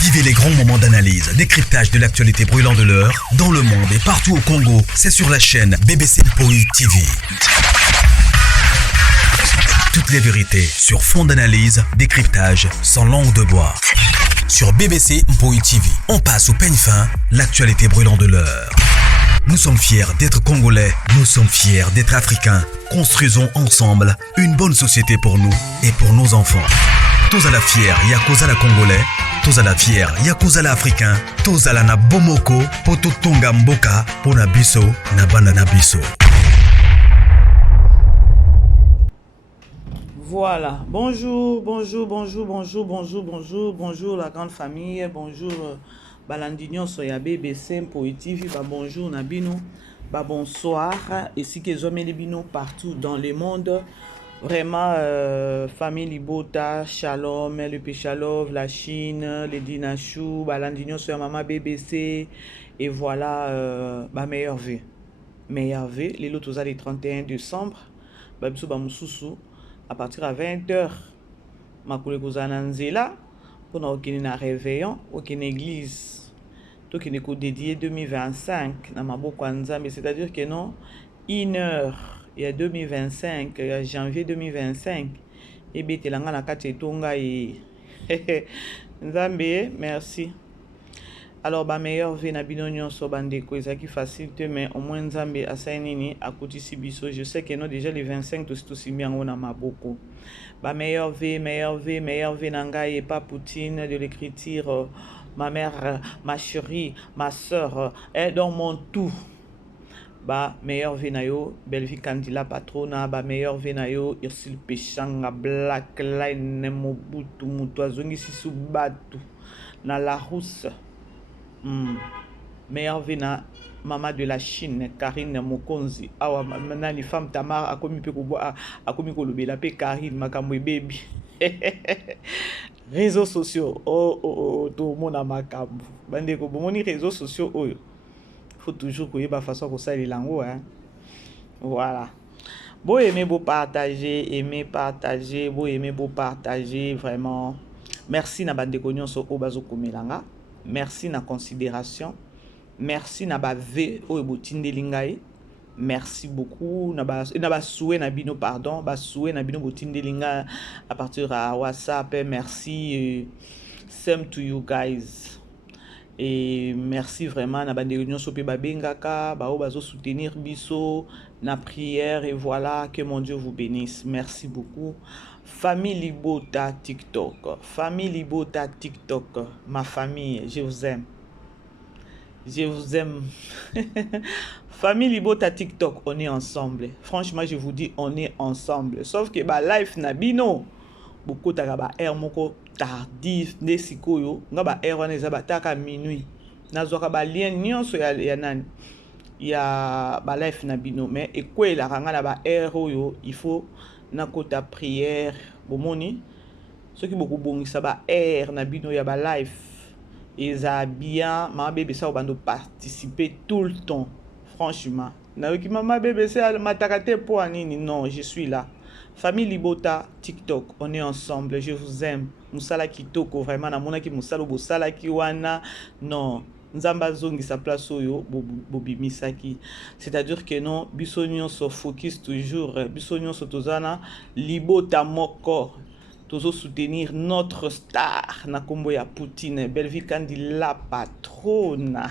Vivez les grands moments d'analyse, décryptage de l'actualité brûlant de l'heure, dans le monde et partout au Congo. C'est sur la chaîne BBC Mpoï TV. Toutes les vérités sur fond d'analyse, décryptage, sans langue de bois. Sur BBC Mpoï TV, on passe au peigne fin, l'actualité brûlant de l'heure. Nous sommes fiers d'être Congolais, nous sommes fiers d'être Africains. Construisons ensemble une bonne société pour nous et pour nos enfants. Tous à la fière, Yakozala Congolais, tous à la fière, Yakozala Africain, tous à la na Bomoko, poto tonga mboka, pona biso, na banda na biso. Voilà, bonjour la grande famille, bonjour Balandignon Soya BBC Mpoï TV, bonjour Nabino, bonsoir, ici que les bino partout dans le monde, vraiment famille Libota, Shalom, le Péchalov, la Chine, les Dinachou, Balandignon Soya Mama BBC, et voilà, meilleure vie, les lotos le 31 décembre, Babsou Bamoussou. À partir à 20h, ma collègue Zananzela, pour nous na réveillon, aucune église, tout qui n'est dédié 2025, na maboko mais c'est-à-dire que non, 1h, il y a 2025, il y a janvier 2025, et bien, tu l'as na kati tonga et Nzambe, merci. Alors, meilleur vie na binonyon so bandeko ezaki facile mais au moins Nzambe asainini akutisi biso. Je sais que non déjà les 25 tout simbiango na maboko. Meilleur vie nanga et pas Poutine de l'écriture ma mère, ma chérie, ma soeur, est dans mon tout. Meilleur vie na yo, belle vie Candila Patrona, meilleur vie na yo, Ursule Péchanga, Black Line, Mobutu, Mutuazongi Sisubatu, na la rousse. Meilleure vie na maman de la Chine, Karine Mokonzi. Awa nani femme Tamar a commis peu a commis kolobela pe Karine makamwe baby. Réseaux sociaux. Oh tout le monde a makambo. Bande ko bomoni réseaux sociaux oyo. Faut toujours koyeba façon ko ça les langues hein. Voilà. Beau aimer beau partager, vraiment. Merci na bande ko nyonso o bazo komelanga. Merci na considération. Merci na ba ve o botindeli ngai. Merci beaucoup na ba souhait na bino pardon, ba souhait na bino botindeli ngai à partir à WhatsApp. Merci same to you guys. Et merci vraiment na bande réunion sope ba bengaka, ba o bazo soutenir biso na prière et voilà que mon Dieu vous bénisse. Merci beaucoup. Famille Libota TikTok, ma famille, je vous aime. Famille Libota TikTok, on est ensemble. Franchement, je vous dis, on est ensemble. Sauf que life na bino, beaucoup ta air moko tardif, nesikoyo, nga air wana eza taka minuit. Nazoka lien nyonso ya nani. Ya life na bino, mais ekwe la ranga na air oyo, il faut na kota prière bomoni ceux qui beaucoup bongisa air na bino ya life eza bien ma bébé ça bando participer tout le temps franchement na ki mama bébé ça matakate pour nini non je suis là. Famille Libota TikTok, on est ensemble, je vous aime. Musala kitoko vraiment na mona ki musala bo sala ki wana non Nzamba zongi sa place oyo bobi misaki, c'est-à-dire que non bisonyon so focus toujours bisonyon so tozana Libota moko tozo soutenir notre star na kombo ya Poutine belle vie Candila Patrona.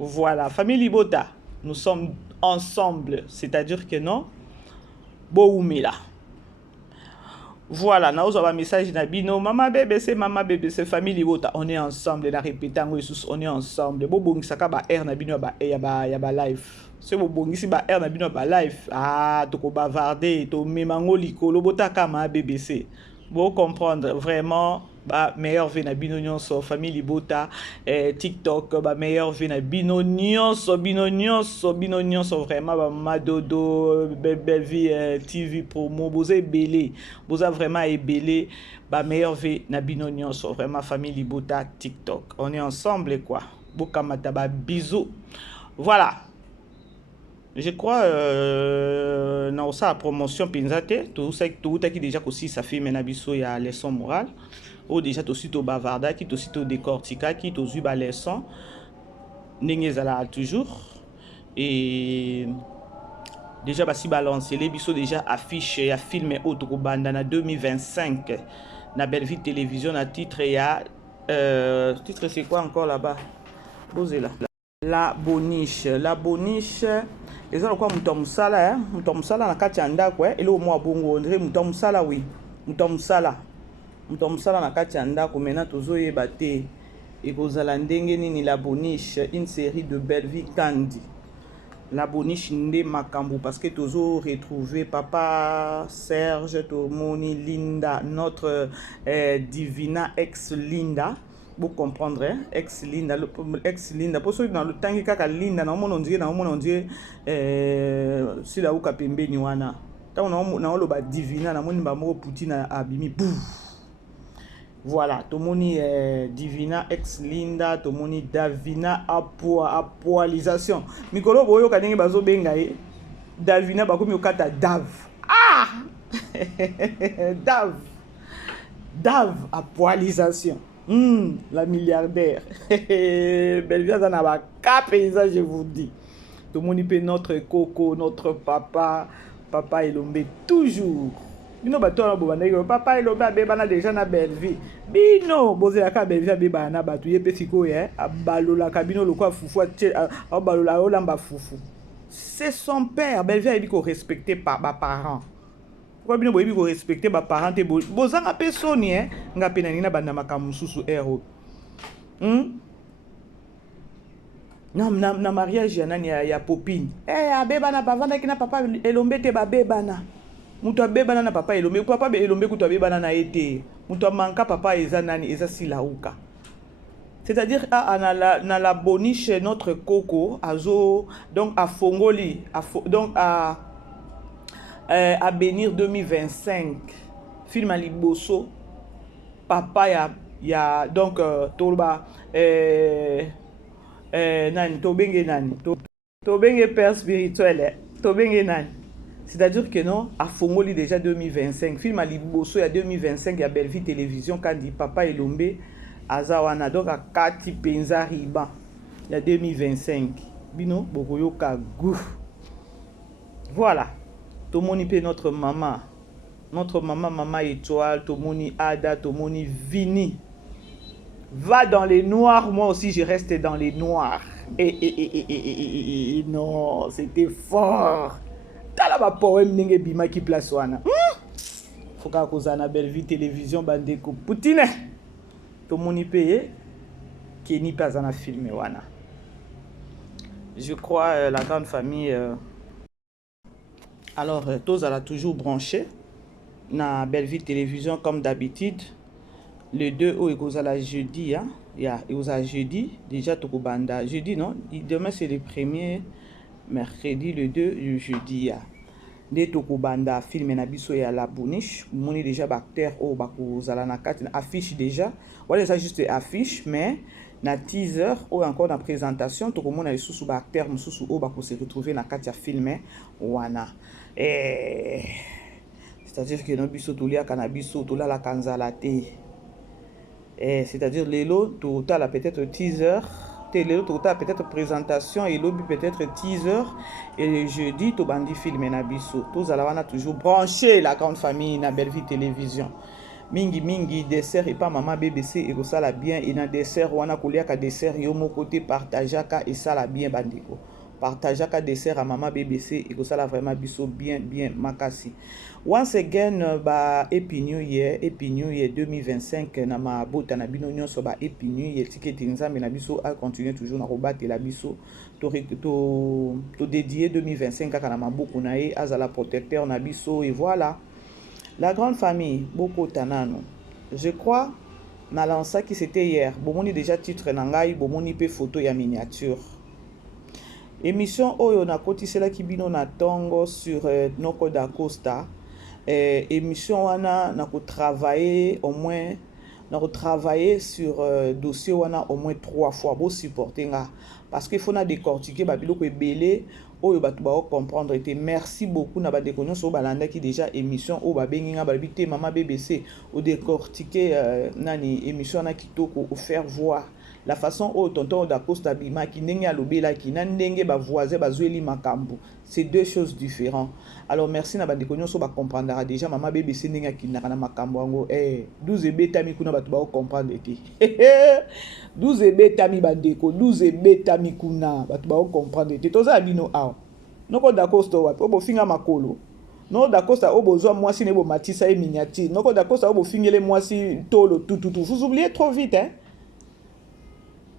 Voilà famille Libota, nous sommes ensemble, c'est-à-dire que non boumila. Voilà, nous avons un message d'Abino. Maman bébé, c'est famille Libota. On est ensemble. La répétant, on est ensemble. Bon, ça va air n'abino ba life. C'est bon ici ba air n'abino ba life. Ah, toko bavarder, to memango likolo bota kama BBC. Bon comprendre vraiment. Meilleur vie na bino nyonso famille Libota TikTok meilleur vie na bino nyonso vraiment madodo belle vie TV promo boza belé boza vraiment belé meilleur vie na bino nyonso vraiment famille Libota TikTok on est ensemble quoi bokamata bisous voilà. Je crois dans sa promotion pinzate tout ça qui déjà aussi ça fait menabiso ya leçon morale déjà to sito bavarda qui to sito décortica qui to zuba leçon ndenge ezala toujours et déjà basi balance les biso déjà affiche ya film auto kobanda na 2025 na Belle Vie Télévision na titre ya titre c'est quoi encore là-bas posez là la boniche eza lokwa muto musala na kati ya ndako elo mwa bongo ndre muto musala oui muto musala na kati ya ndako maintenant tozoyeba te ekozala ndenge nini la boniche une série de Belle Vie Kandi la boniche nde makambo parce que tozo retrouver papa Serge tomoni Linda notre divina ex Linda vous comprendrez ex Linda pour ceux dans le temps kaka Linda na mona on dit si la uka pembeni wana ta na lo ba divina na moni ba moko Poutine abimi bouf. Voilà, tomoni divina ex Linda, tomoni Davina apoalisation. Mikolo boyo kanenge bazo benga Davina bakomi okata Dav. Ah! Dav apoalisation. La milliardaire. Belle vie dans ba paysage je vous dis. Tomoni pe notre coco, notre papa Elombe toujours. Bino bato na bobanda ko papa Elombe abebana déjà na Belle Vie. Bino bozela ka Belle Vie abebana na bato ye pe siko abalola kabino lokwa fufu abalola olamba fufu. C'est son père. Belle Vie a dit qu'on respectait pas ba parents. Pourquoi bino boyebi ko respecter ba parents te bozanga pe soni nga pe na nina banda makamususu ero. Na mariage ya nani ya popine. Abebana bavanda kina papa Elombe te babebana. Muto abebana na papa Elombe papa Elombe kuto abebana na ete muto manka papa eza nani eza silauka, c'est-à-dire na la boniche notre coco azo donc à Fongoli donc à bénir 2025 film à liboso papa ya donc tolba nani tobenge nani tobenge père spirituel tobenge nani. C'est-à-dire que non, à Fongoli déjà 2025, film à Liboso, il y a 2025, il y a Belle Vie Télévision, quand dit Papa Elombe, Azawana, donc à Kati Penza Riba, il y a 2025. Bino, Bokoyo Kagou. Voilà. Tomoni pe notre maman, maman étoile, Tomoni Ada, Tomoni Vini. Va dans les noirs, moi aussi je reste dans les noirs. Et non, c'était fort. Tala ba poème ndenge bima ki place wana. Foka kozana Belle Vie Télévision bandeko Poutine. To moni payé qui ni pas en a filmé wana. Je crois la grande famille alors tous a toujours branché na Belle Vie Télévision comme d'habitude. Le 2 au ekozala jeudi hein. Ya ekozala jeudi déjà tokobanda jeudi non, demain c'est le premier mercredi le 2 le jeudi ya nde tokobanda film na biso ya la boniche moni déjà acteur o bakozala na kati affiche déjà voilà ça juste affiche mais na teaser ou encore na présentation tokomona lisusu ba acteur mususu o bakose retrouver na kati ya film wana c'est-à-dire que no biso tolia kana biso tolala kanzala te c'est-à-dire lelo totala peut-être teaser télé peut-être présentation et lobby peut-être teaser et le jeudi to bandi film na biso tous alawana toujours branché la grande famille na Belle Vie Télévision mingi dessert et pas maman BBC et ko sala bien et na dessert wana koliaka dessert yo mo côté partageaka et sala bien bandiko partageaka dessert à maman BBC et ko sala vraiment biso bien makasi. Once again ba Happy New Year 2025 na mabota na bino nyonso ba Happy New Year tiketi nzambe na biso a continuer toujours na robate la biso to dédier 2025 kaka na maboko na ye azala protecteur na biso et voilà la grande famille beaucoup tanano. Je crois na lança qui c'était hier bomoni déjà titre na ngai bomoni pe photo ya miniature. Émission oyo na kotisela kibino na tongo sur Noko da Costa. Émission wana na ko travailler au moins na ko travailler sur dossier wana au moins 3 fois bo supporter nga parce qu'il faut na décortiquer ba biloko ebele oyo bato ba comprendre te. Merci beaucoup na ba déconnon so balanda qui déjà émission o ba benginga ba bité mama BBC au décortiquer nani émission na kitoko au faire voir la façon au tonton d'Acosta bima ki ndenge alobela ki na ndenge ba voisin bazweli makambo, c'est deux choses différentes. Alors merci na ba déconnon so ba comprendra déjà mama BBC ndenge ki na makambo ngo 12 betami kuna bato ba comprendre te. 12 betami ba déco 12 betami kuna bato ba comprendre te. Toza bino aw noko d'Acosta wapi obo finga makolo no d'Acosta obo zo mwasi ne bo matisa e miniature noko d'Acosta obo fingele mwasi tolo tout vous oubliez trop vite hein.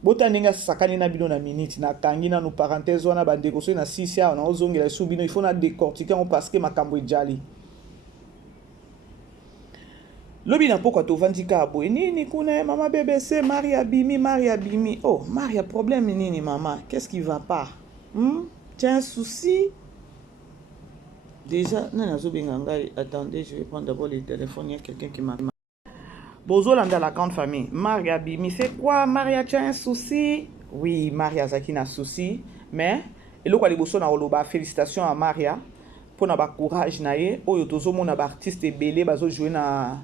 Bota ninga sakani na bino na minute na kangi na no parenthèse wana ba ndeko so na 6 ya na ozongela su bino il faut na décortiquer on parce que makambo ejali lobi na poko to vandika boy nini kuna mama BBC Maria Bimi oh Maria problème nini maman qu'est-ce qui va pas tu as un souci déjà non zo benga ngai attendez je vais prendre d'abord le téléphone il y a quelqu'un qui m'a Bozola dans la grande famille. Maria Bimi, c'est quoi Maria, tu as un souci? Oui, Maria Zaki n'a souci. Mais, et là, félicitations à Maria pour notre courage. Oyo tozo mon artiste belé bazo jouer na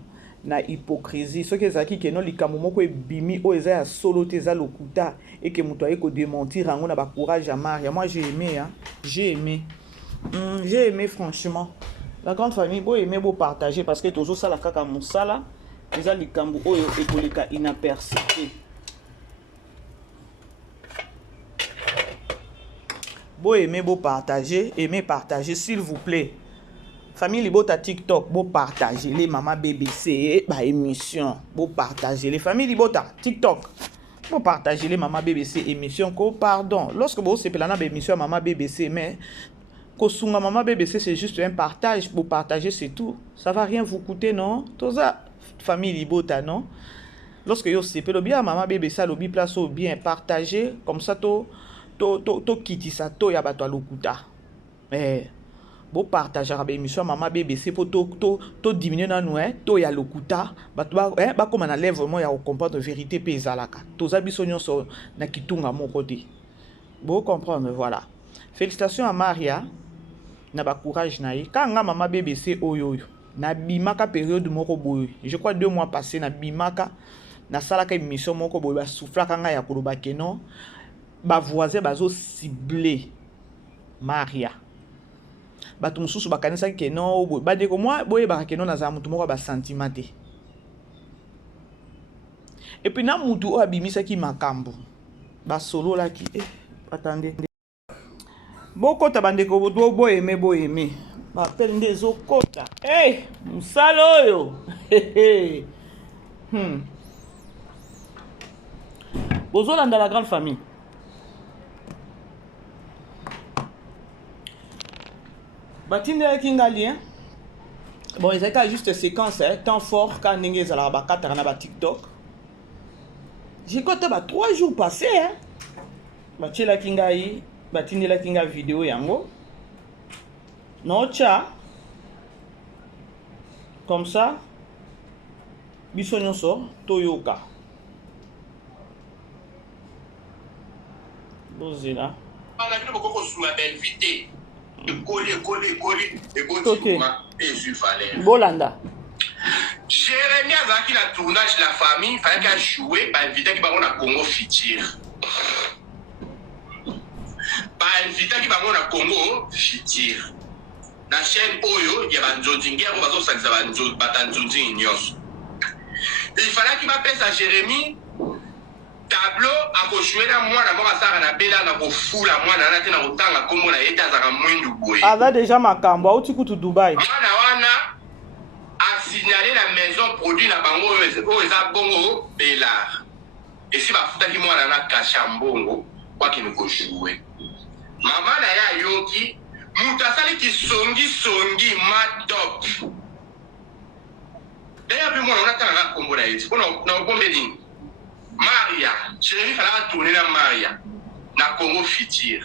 hypocrisie. Ce que Zaki que non li kamumo ko Bimi o eza solo teza lokuta et que muto ko démentir on a ba courage à Maria. Moi j'ai aimé hein. J'ai aimé franchement. La grande famille beau aimer beau partager parce que tozo sala kaka musala. Eza likambo oyo ekoleka inaperçu. Beau aimer, beau partager, s'il vous plaît. Famille Libota TikTok, beau partager les maman BBC, bah émission, beau partager les familles Libota TikTok, beau partager les maman BBC émission. Pardon, lorsque vous c'est pelana émission maman BBC, mais kosunga maman BBC c'est juste un partage pour partager c'est tout. Ça va rien vous coûter non? Tout ça. Famille Libota non lorsque yo sepe lo bien maman bébé ça lo bi place au bien partager comme ça to kiti ça to ya bato lokuta bo partager ba émission maman bébé c'est pour to diminuer na nous to ya lokuta bato ba comme na lève vraiment ya comprendre vérité pe ezalaka to za biso nyonso na kitunga moko te bo comprendre voilà. Félicitations à Maria na ba courage na yi kanga maman bébé c'est oyo na bimaka période moko boy je crois 2 mois passés na bimaka na salaka émission moko boy ba soufflaka nga ya koloba keno ba voisin bazo cibler Maria bato mususu bakanisa keno boy ba deko moi boy ba keno na za mutu moko ba sentiment te et puis na mutu o abimisa ki makambo ba solo la ki attendez boko tabandeko boy aimer Appelle des okota. Hey, musalo yo. Bozola dans la grande famille. Batinde kingali hein. Bon, ils étaient juste séquence hein, temps fort quand ninge zala ba katara na ba TikTok. J'ai compté 3 jours passés hein. Batila kingai, batinde la kinga vidéo yango. Non, tcha. Comme ça. Bisogno so, Toyoka. Bozila. Bolanda. Jérémy Azaki la tournage de la famille, il fallait qu'elle joue, bah invité qui va au Congo Futur. Bah invité qui va au Congo Futur. La chaîne Oyo, il y a un Nzodingue, on va se faire un Nzodingue Nyos. Il fallait qu'il m'appelle à Jérémy. Tableau à jouer la moi la mort à ça na bela na ko fou la moi na na otanga kombo na eta za mwindu boy. Ava déjà makambo au tiku tu Dubaï. Mwana wana a signalé la maison produit na bango o eza bongo bela. Et si ba futa ki mwana na kashambongo kwa ki ko jouer. Mama na ya yoki mutasali ki songi ma top. D'ailleurs puis moi on attend na kombo na eti. On bombe ni Maria, Jérémy fallait tourner la Maria, na Congo Futur.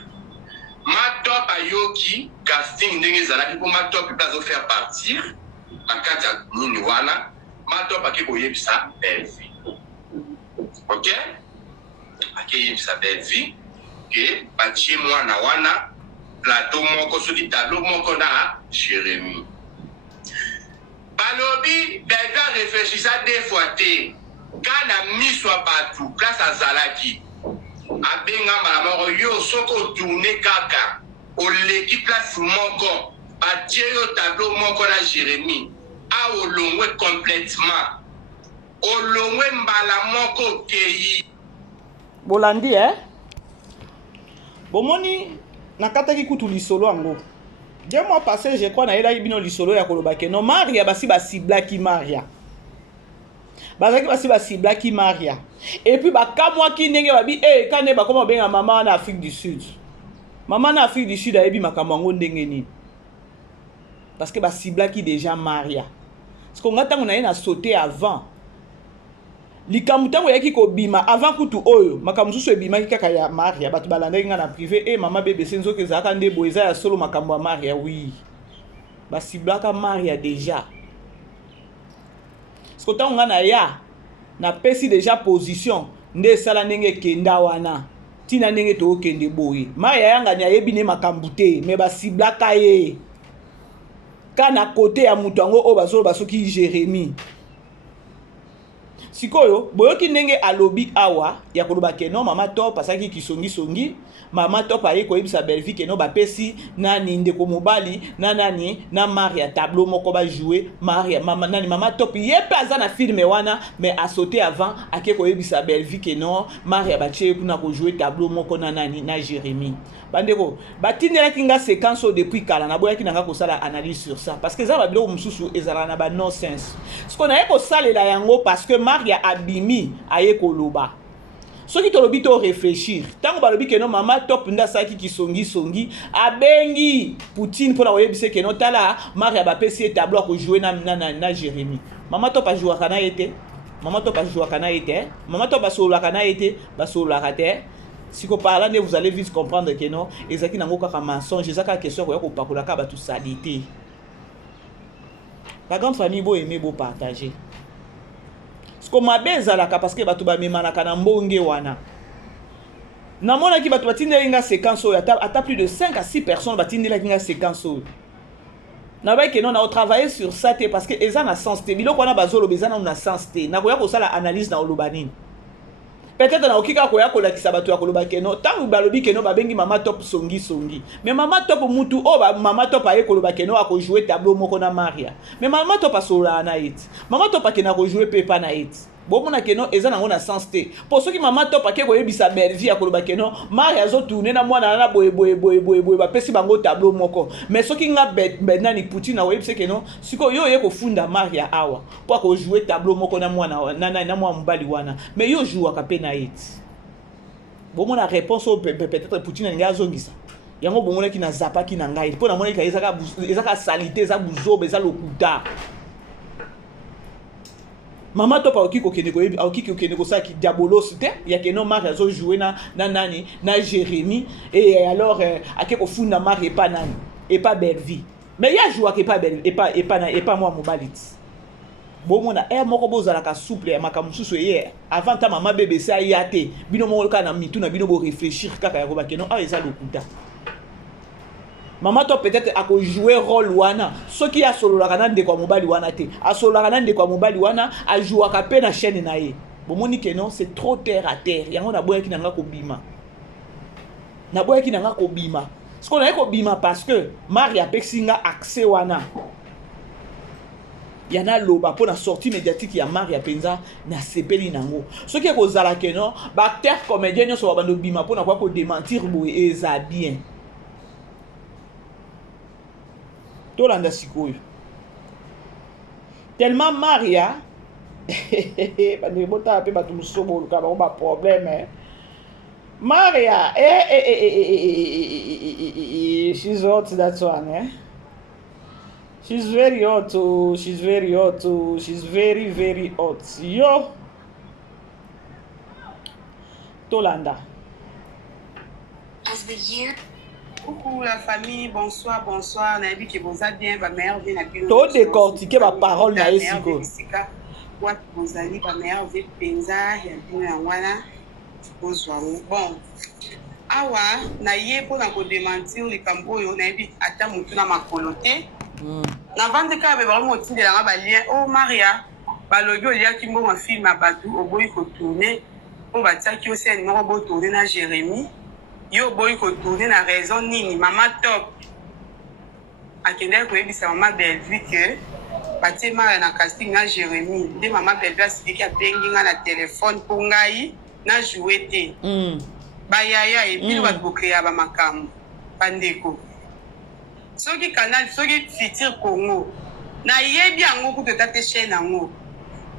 Ma top a yoki, casting n'engage zala pour ma top il peut faire partir. Ma carte ni wana, ma top a qui boye sa belle vie. Ok? A qui sa belle vie, que bâtir moi na wana, plateau moko sur du tableau moko na Jérémie. Balobi, Belga réfléchit à deux fois té. Quand la mise soit partout, place à Zalaki. Abenga malamoro yo soko tourner kaka. O l'équipe place moko. A yo tableau moko na Jérémie. A o longwe complètement. O longwe mbala moko keyi. Bolandi Bomoni nakataki kutu lisolo ango. 2 mois passés, je crois, na ela ibino lisolo ya koloba ke no Maria basi ba siblaki Maria. Bazaki basi ba siblaki Maria. Et puis ba kamwa ki ndenge babi kane ba koma benga mama na Afrique du Sud. Mama na Afrique du Sud ayebi makambo ngo ndenge ni. Parce que ba siblaki déjà Maria. Parce qu'on ngata ngona na sauter avant. Likamutango yaki ko bima avant kutu oyo makambo susu ebima kaka ya Maria batu balanda nga na privé mama bébé senzo ke zaka ndebo eza ya solo makambo ya Maria oui basiblaka Maria déjà skota nga na ya na pesi déjà position nde sala ndenge kenda wana tina ndenge to kende boye Maria yanga ni ayebi ne makambo te mais basiblaka ye kana côté ya mutu ngo o basolo basoki Jérémie. Sikoyo, boyoki ndenge alobi awa ya koloba ke no mama top pasaki kisongi mama top aye ko yebisa belle vie ke no bapesi nani ndeko mobali na nani na Maria tableau moko ba jouer Maria mama top ye plaza na film wana mais a sauté avant ake ko yebisa belle vie ke no Maria ba tche kuna ko jouer tableau moko na nani na Jérémie. Bandeko batindela kinga séquence depuis kala na boyaki nanga ko sala analyse sur ça parce que ça ba bilo mususu ezala na ba nonsense. Ce qu'on a ko salela yango parce que Maria abimi aye koloba. Ce qui tolobi to réfléchir. Tango balobi ke no mama top nda saki kisongi abengi Poutine pour la oyebise ke no tala Maria ba pesi tableau ko jouer na Jérémie. Mama top a jouer kana été. Mama top a jouer kana été. Mama top a solo kana été, ba solo la raté. Si vous parlez, vous allez vite comprendre que non, et ça qui n'a aucun mensonge, c'est ça question qu'on parle de tout salité. La grande famille beau aimer beau partager. Ce qu'on m'a bezala parce que batu ba memana kana mbonge wana. Na mona ki batu batinde linga séquence ata plus de 5 à 6 personnes batinde linga séquence. Na ba ke non na travailler sur ça parce que eza na sens te biloko na bazolo bezana na sens te. Na koya ko sala analyse na olobani. Peut-être na okika koya ko lakisa batu ya koloba ke no tangu balobi ke no babengi mama top songi mais mama top mutu o ba mama top aye koloba ke no ako jouer tableau moko na Maria mais mama top asola na it mama top akena ko jouer pepa na it bo mona ke no eza nango na sens te pour ceux qui mama top ake ko yebisa belle vie ya koloba ke no Maria zo tourner na mwana na boye ba pesi bango tableau moko mais ceux qui nga nani Poutine na yebise ke no siko yo ye ko funda Maria awa pour ko jouer tableau moko na mwana na mwa mbali wana mais yo joue akape na it bon mona réponse peut-être Poutine nga zongisa yango bon mona ki na zapa ki na ngai pour na mona ka ezaka salité za buzobe za lokuta mama top aoki ko kende ko sa ki diabolos te ya ke no Maria zo jouer na nani na Jérémie et alors ake ko funda Maria pas nani et pas belle vie mais ya joue ake pas belle et pas moi mobalit bon mona moko bozala ka souple ya makamususu ye avant ta mama bébé sa yate bino mo ka na mitu na bino bo réfléchir kaka ya ko ba ke no eza lokuta. Maman toi peut-être a jouer rôle wana ce qui a solo la kanande kwa mobali wana te a solo la kanande kwa mobali wana a jouer ka pe na chaîne na ye bomoni ke non c'est trop terre à terre yango na boya ki nanga ko bima ce qu'on a ko bima parce que Maria pexinga accès wana yana loba pour la sortie médiatique ya Maria penza na sepeli nango ce qui ko zala ke non ba acteur comédien nyo so ba ndo bima pour na kwa ko démentir boye eza bien. Tolanda sikoyo tellement Maria bande bota pe batu musobo ka ba problème Maria she's hot that one she's very hot she's very hot yo Tolanda as the year. Coucou la famille, bonsoir. Nabi qui vous a bien, ma mère vient à Bilo. Tout décortiquer ma parole na esiko. Quoi vous allez ma mère vient penza, il y a bien wana. Bonsoir. Bon. awa na ye mpona kodementir likambo oyo nayebi ata motu na makolo te na vandi kaka be bango motindelanga balien o Maria balobi oliaki mbongo filme ya bato oboyi kotourne po batiaki yo sene moko botourne na Jérémie yo oboyi kotourne na raison nini mama top akendaki koyebisa mama Belvi ke batie Maria na casting na Jérémie nde mama Belvi asiliki abengi nga na telefone mpo ngai na joue te bayaya ebino bato bokreya bamakambo bandeko soki canal soki Futur Congo nayebi yango kutu ata te chaîne yango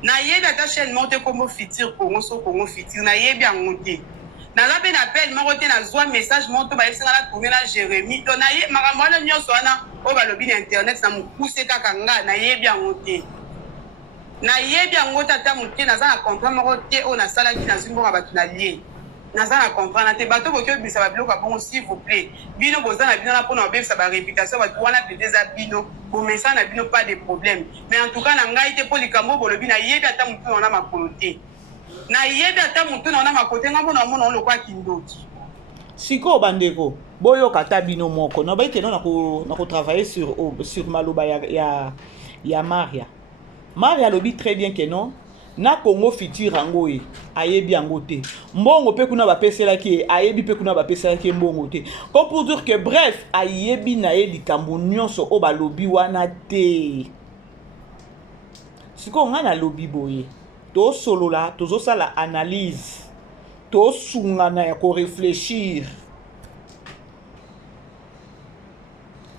nayebi ata chaîne moko te kombo Futur Congo so Congo Futur nayebi yango te naza mpe na appel moko te nazwa message moko to bayebisinga na tourne na Jérémie to makambo wana nyonso wana oyo balobi na internet na mokuse kaka nga nayebi yango te nayebi yango te ata moke naza na contrat moko te oyo nasalaki nazwi mbongo bato na lie naza na comprendre na te bato boki obimisa babiloko ya bongo s'il vous plaît bino boza na bino na mpona obebisa baréputation bato wana pete eza bino bomesa na bino pas de problème mais en tout cas na ngai te mpo likambo bolobi nayebi ata motu na ona makolo te nayebi ata motu na ona makolo te nga mpona omona olokwaki ndoki sikoyo bandeko boyoka ata bino moko nabai keno na kotravaille sur maloba ya Maria alobi très bien que non na Congo Futur yango e ayebi yango te mbongo pe kuna bapeselaki ayebi pe kuna bapeselaki mbongo te comme pour dire que bref ayebi na ye likambo nyonso o balobi wana te sikoyo nga na lobi boye tosolola tozosala analyse tosungana ya korefléchir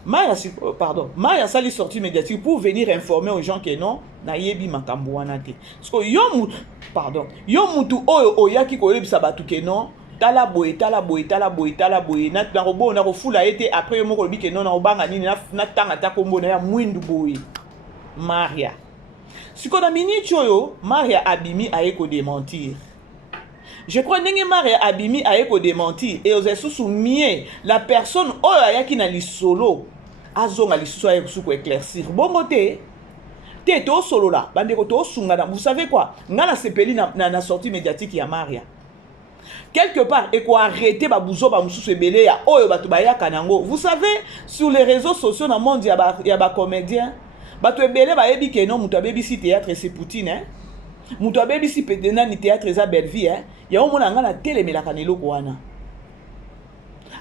Maria sali sortie médiatique pour venir informer aux gens que non na yebi makambo wana te parce que yo mutu oyo oyaki koyebisa batu ke non tala boye na robo na kofula ete après yo moko lobi ke non na obanga nini na tanga ta kombo na ya mwindu boye Maria siko na minute oyo Maria abimi aye ko démentir. Je crois que Maria abimi aye ko démentir et aux sous mie la personne oyo ayaki na lisolo azonga lisusu aye ko éclaircir bongo te to solo la bandeko to sungana vous savez quoi ngana sepeli na sortie médiatique ya Maria quelque part et quoi arrêter ba buzo ba mususu ebele ya oyo batu bayaka nango vous savez sur les réseaux sociaux na monde ya ba comédien batu ebele ba yebi ke non mutu abebisi théâtre c'est Poutine hein mutu abebisi pedena ni théâtre za belle vie hein ya omona ngana telemelaka neloko wana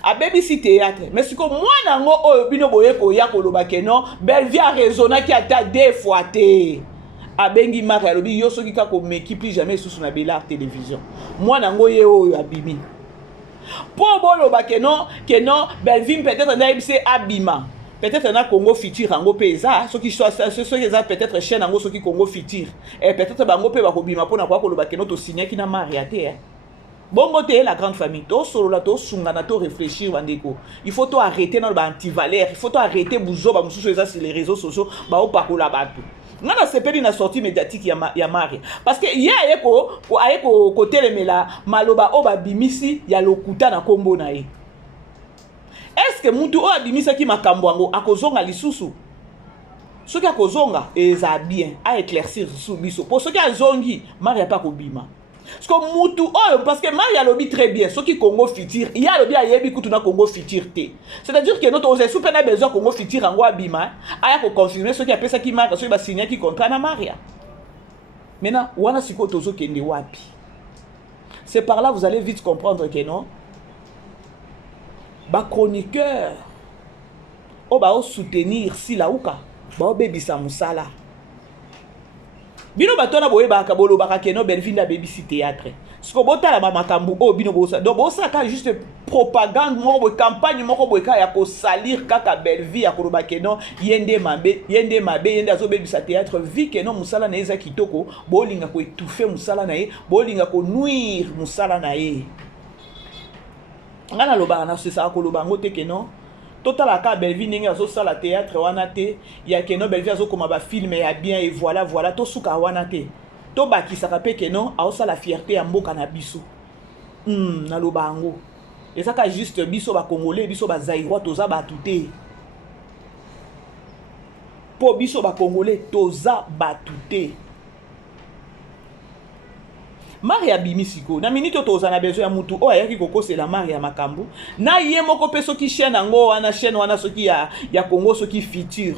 abebisi théâtre mais siko mwana ngo oyo bino boyeko ya koloba ke non belle vie a raisonné ki ata deux fois te abengi Maria lobi yo soki ka ko meki plus jamais sous na Belar télévision mwana ngo ye oyo abimi po boloba ke non belle vie peut-être na ebise abima peut-être na Congo Futur ango peza soki eza peut-être chaîne ango soki Congo Futur et peut-être bango pe bakobima pona kwa koloba ke non to signaki na Maria te hein. Bongo te la grande famille to solo la to sungana to réfléchir bandeko il faut to arrêter dans ba anti-valeur il faut to arrêter buzo ba mususu eza sur les réseaux sociaux ba opakola bato ngana sepeli na sortie médiatique ya Maria parce que ya aye ko telemela maloba o ba bimisi ya lokuta na kombo na ye est-ce que mutu o abimisa ki makambo ngo akozonga lisusu soki akozonga eza bien a éclaircir sous biso pour soki azongi Maria pa ko bima parce que mutu oyo parce que Maria lobi très bien ce qui Congo Futur il y a lobi ayebi kutu na Congo Futur te c'est-à-dire que notre osé soupe na besoin Congo Futur ngo abima aya ko confirmer ce qui a pesa ki Maria so ba signer ki contrat na Maria maintenant wana siko tozo kende wapi c'est par là vous allez vite comprendre que non ba chroniqueur o ba soutenir si la uka ba obebisa musala bino batona boye baka bolo baka keno Belvinda BBC théâtre siko botala ba makambu o bino bosa donc bosa ka juste propagande moko campagne moko boye ka ya ko salir kaka Belvi ya koloba keno yende mabe yende azobebisa théâtre vi keno musala na eza kitoko bolinga ko étouffer musala na ye bolinga ko nuire musala na ye ngana loba na c'est ça ko loba ngote keno total aka Belvi ndenge azosala théâtre wana te ya keno Belvi azokoma ba film ya bien et voilà to suka wana te to bakisaka pe keno aosala fierté ya mboka na biso na lobango ezaka juste biso ba congolais biso ba zaïrois toza batu te po biso ba congolais toza batu te Maria bimisiko na minute toza na besoin ya mutu o ayaki kokosela Maria makambo na ye moko pe soki chaîne ngo wana chaîne wana soki ya Congo soki futur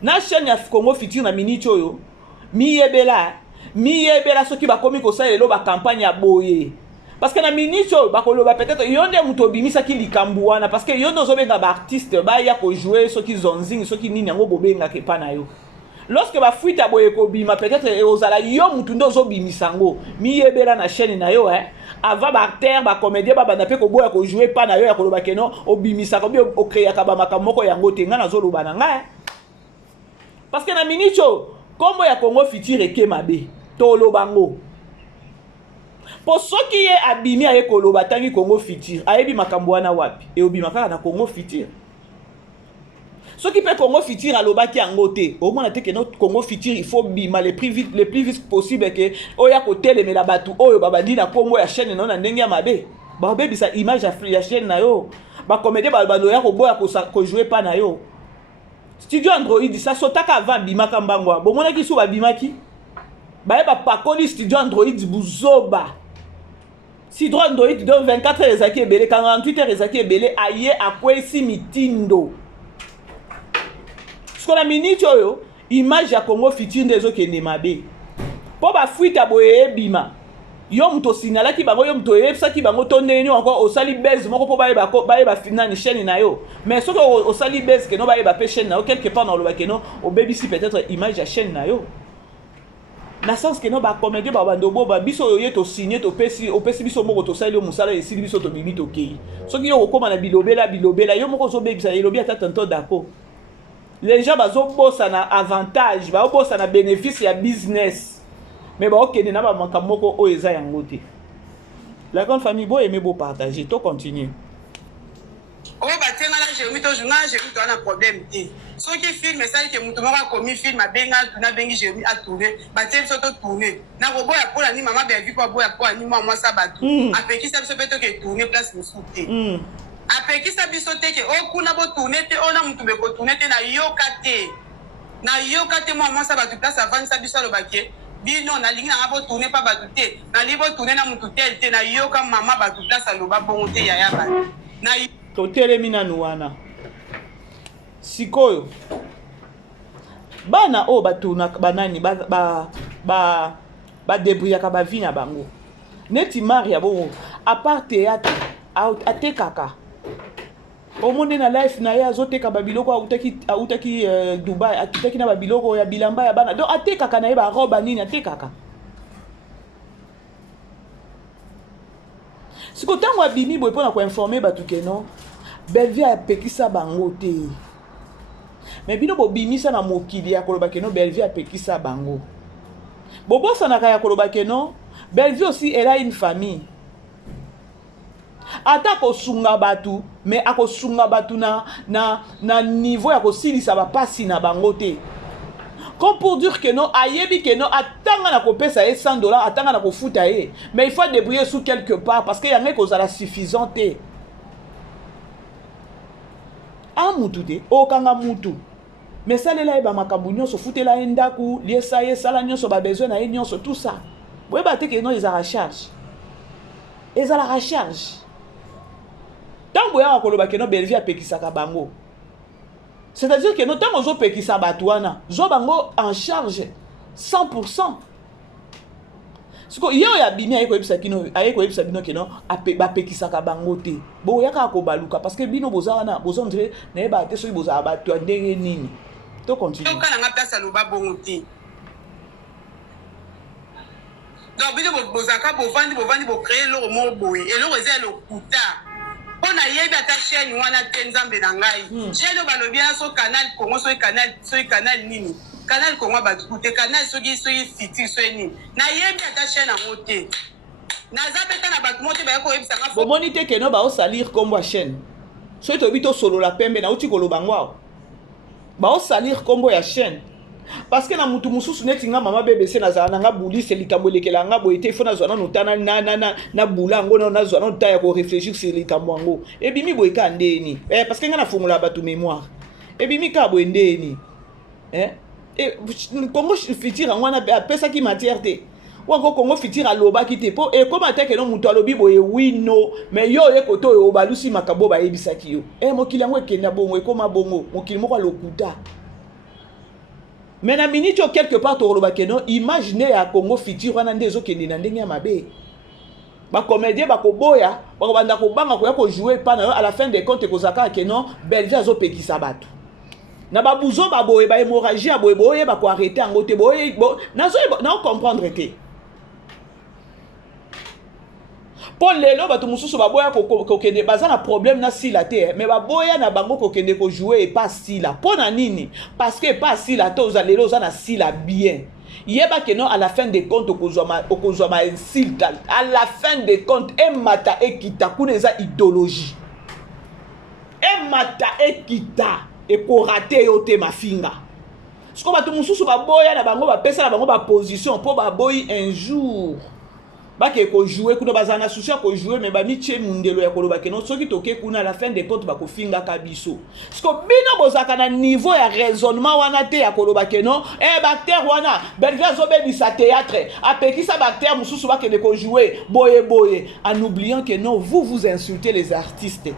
na chaîne ya Congo futur na minute oyo miyebela soki bakomi kosalelo ba campagne ya boye parce que na minute oyo bakoloba peut-être yonde mutu obimisaki likambo wana parce que yonde ozobenga ba artiste ba ya ko jouer soki zonzing soki nini yango bobenga ke pa na yo. Lorsque ba fuite aboye ko bima peut-être ozala yo mutu ndo zo bimisango miyebela na chaîne na yo avant ba terre ba comédien ba bana pe ko boya ko jouer pa na yo ya koloba keno obimisa ko bi o créer ka ba makambo ko yango te nga na zo loba na nga parce que na minicho kombo ya Congo futur eke mabe to lobango po soki ye abimi aye koloba tangi Congo futur ayebi makambo wana wapi e obima kaka na Congo futur. Ce qui peut Congo futur à l'obaki en côté. Au moins, que notre Congo futur, il faut bima le plus vite possible que oya côté les melabatu oyo babadi na Congo ya chaîne non na ndenge mabe. Ba bebi sa image ya chaîne na yo. Ba comédie ba ya ko boya ko jouer pas na yo. Studio Android ça sotaka avant bima kambangwa. Bon mona ki so ba bimaki. Ba ba pakoli studio Android buzoba. Si droit Android donc 24 heures ezaki ebele 48 heures ezaki ebele aye akwesi mitindo. Ce qu'on a minute yo image ya Congo futur ndezo kende mabe po ba fuite aboye bima yo muto sinala ki bango yo muto yebsa ki bango tondeni encore osali base moko po ba finani chaîne na yo mais ce que osali base que no ba pe chaîne na yo quelque part dans le bakeno o baby si peut-être image ya chaîne na yo na sens que no ba comédie ba bandobo ba biso yo to signer to pesi o pesi biso moko to sali musala esili biso to bimi to kei soki yo kokoma na bilobela yo moko zo baby sa elobi ata tanto d'accord. Les gens bazo bossa na avantage, ba bossa na bénéfice ya business. Mais ba okende na ba makamoko o eza yango te. La grande famille bo aimer beau partager, to continue. O ba tenga na Jérémy to journal Jérémy to na problème te. So ki film ça que mutu moko komi film abenga na bengi Jérémy a tourner, ba tell so to tourner. Na ko boya pola ni mama be vi ko boya pola ni mama sa batu. Apeki ça so peto ke tourner place musute. Apeki sa biso te ke okuna bo tourner te ona mutu be ko tourner te na yoka te mama sa batu place avant sa biso lo bakie bino na lingi na bo tourner pa batu te na libo tourner na mutu te na yoka mama batu place lo ba bongo te ya ba na to telemina nuwana sikoyo bana o batuna banani ba débrouiller ka ba vina bango neti Maria bo à part théâtre atekaka omonde na life na ya azoteka babiloko autaki Dubai akitaki na babiloko ya bilamba ya bana donc atekaka na ye ba roba nini atekaka siko tango abimi boye pona ko informer batu ke non Bellevue apekisa bango te mais bino bo bimisa na mokili ya koloba ke non Bellevue apekisa bango bobosa na kaya koloba ke non Bellevue aussi elle a une famille. Ata ko sunga batu mais ako sunga batu na niveau ya ko silisa ba pasi na bango te. Comme pour dire que non ayebi que non atanga na ko pesa $100 atanga na ko futa ye mais il faut débrouiller sous quelque part parce que y a rien que ça suffisante. A mutu te o kanga mutu mais ça les là ba makambu nyonso futela endaku liesa ye sala nyonso ba besoin na nyonso tout ça. Boye ba te que non ils a recharge. Ils a la recharge. Tant que vous avez dit que Bellevue a pekisa bango. C'est-à-dire que nous avons pekisa batouana, zo bango en charge 100%. Ce que hier ya bimi ayeko yebisa bino que non ba pekisa bango te. Bo yaka ko baluka parce que bino bozana bozondre na ba te so bozaba batu ndenge nini. To continue. To kana nga place aloba bongo te. Donc bino bozaka bovandi bo créer lo mo boye et lo reza lo kuta. On a yebi ata chaîne wana te nzambe na ngai chaîne balobi so canal Congo so canal nini canal Congo batukute canal soki fiti so nini na yebi ata chaîne en te na zapeta na batu mote ba ko yebisa ka bomoni te ke no ba o salir kombo chaîne so to bito solo la pembe na uti koloba ngwa ba o salir kombo ya chaîne parce que na mutu mususu neti nga mama BBC na zana nga buli se likambo lekela nga boyete ifo na zona notana na bula ngo na zona notaya ko réfléchir sur likambo ngo ebimi boyeka ndeni parce que nga na fungula batu mémoire ebimi ka boyendeni et Congo futur ngwana apesa ki matière te Wango Congo Fitir aloba kite po e koma te ke no muto alobi boye oui no mais yo ye koto yo balusi makabo ba yebisaki yo mokili yango ekenda bongo ekoma bongo mokili moko alokuta mais na minute yo quelque part to oloba ke no imaginez ya Congo Fitir wana nde ezokende na ndenge ya mabe ba comédien ba koboya ba banda ko banga ko ya ko jouer pa na à la fin des comptes kozaka ke no belge azopekisa bato na babuzo ba boye ba hémorragie ya boye boye ba ko arrêter en ngote boye nazo na comprendre ke pour lelo bato mususu ba boya ko kende bazana problème na sila te mais ba boya na bango ko kende ko jouer et pas sila pour na nini parce que pas sila to za lelo za na sila bien yeba que non à la fin des comptes okozwa ma insulte à la fin des comptes emata ekita kuneza idéologie emata ekita et pour rater yo te mafinga ce ko bato mususu ba boya na bango ba pesa na bango ba position pour ba boy un jour bake ko jouer kuna bazana souci ko jouer mais ba miche mundelo ya koloba ke non soki toke kuna à la fin des comptes ba ko finga kabiso parce que bino bozaka na niveau ya raisonnement wana te ya koloba ke non bacteur wana belga zo bebi sa théâtre apekisa bacteur mususu ba ke de ko jouer boye en oubliant que non vous insultez les artistes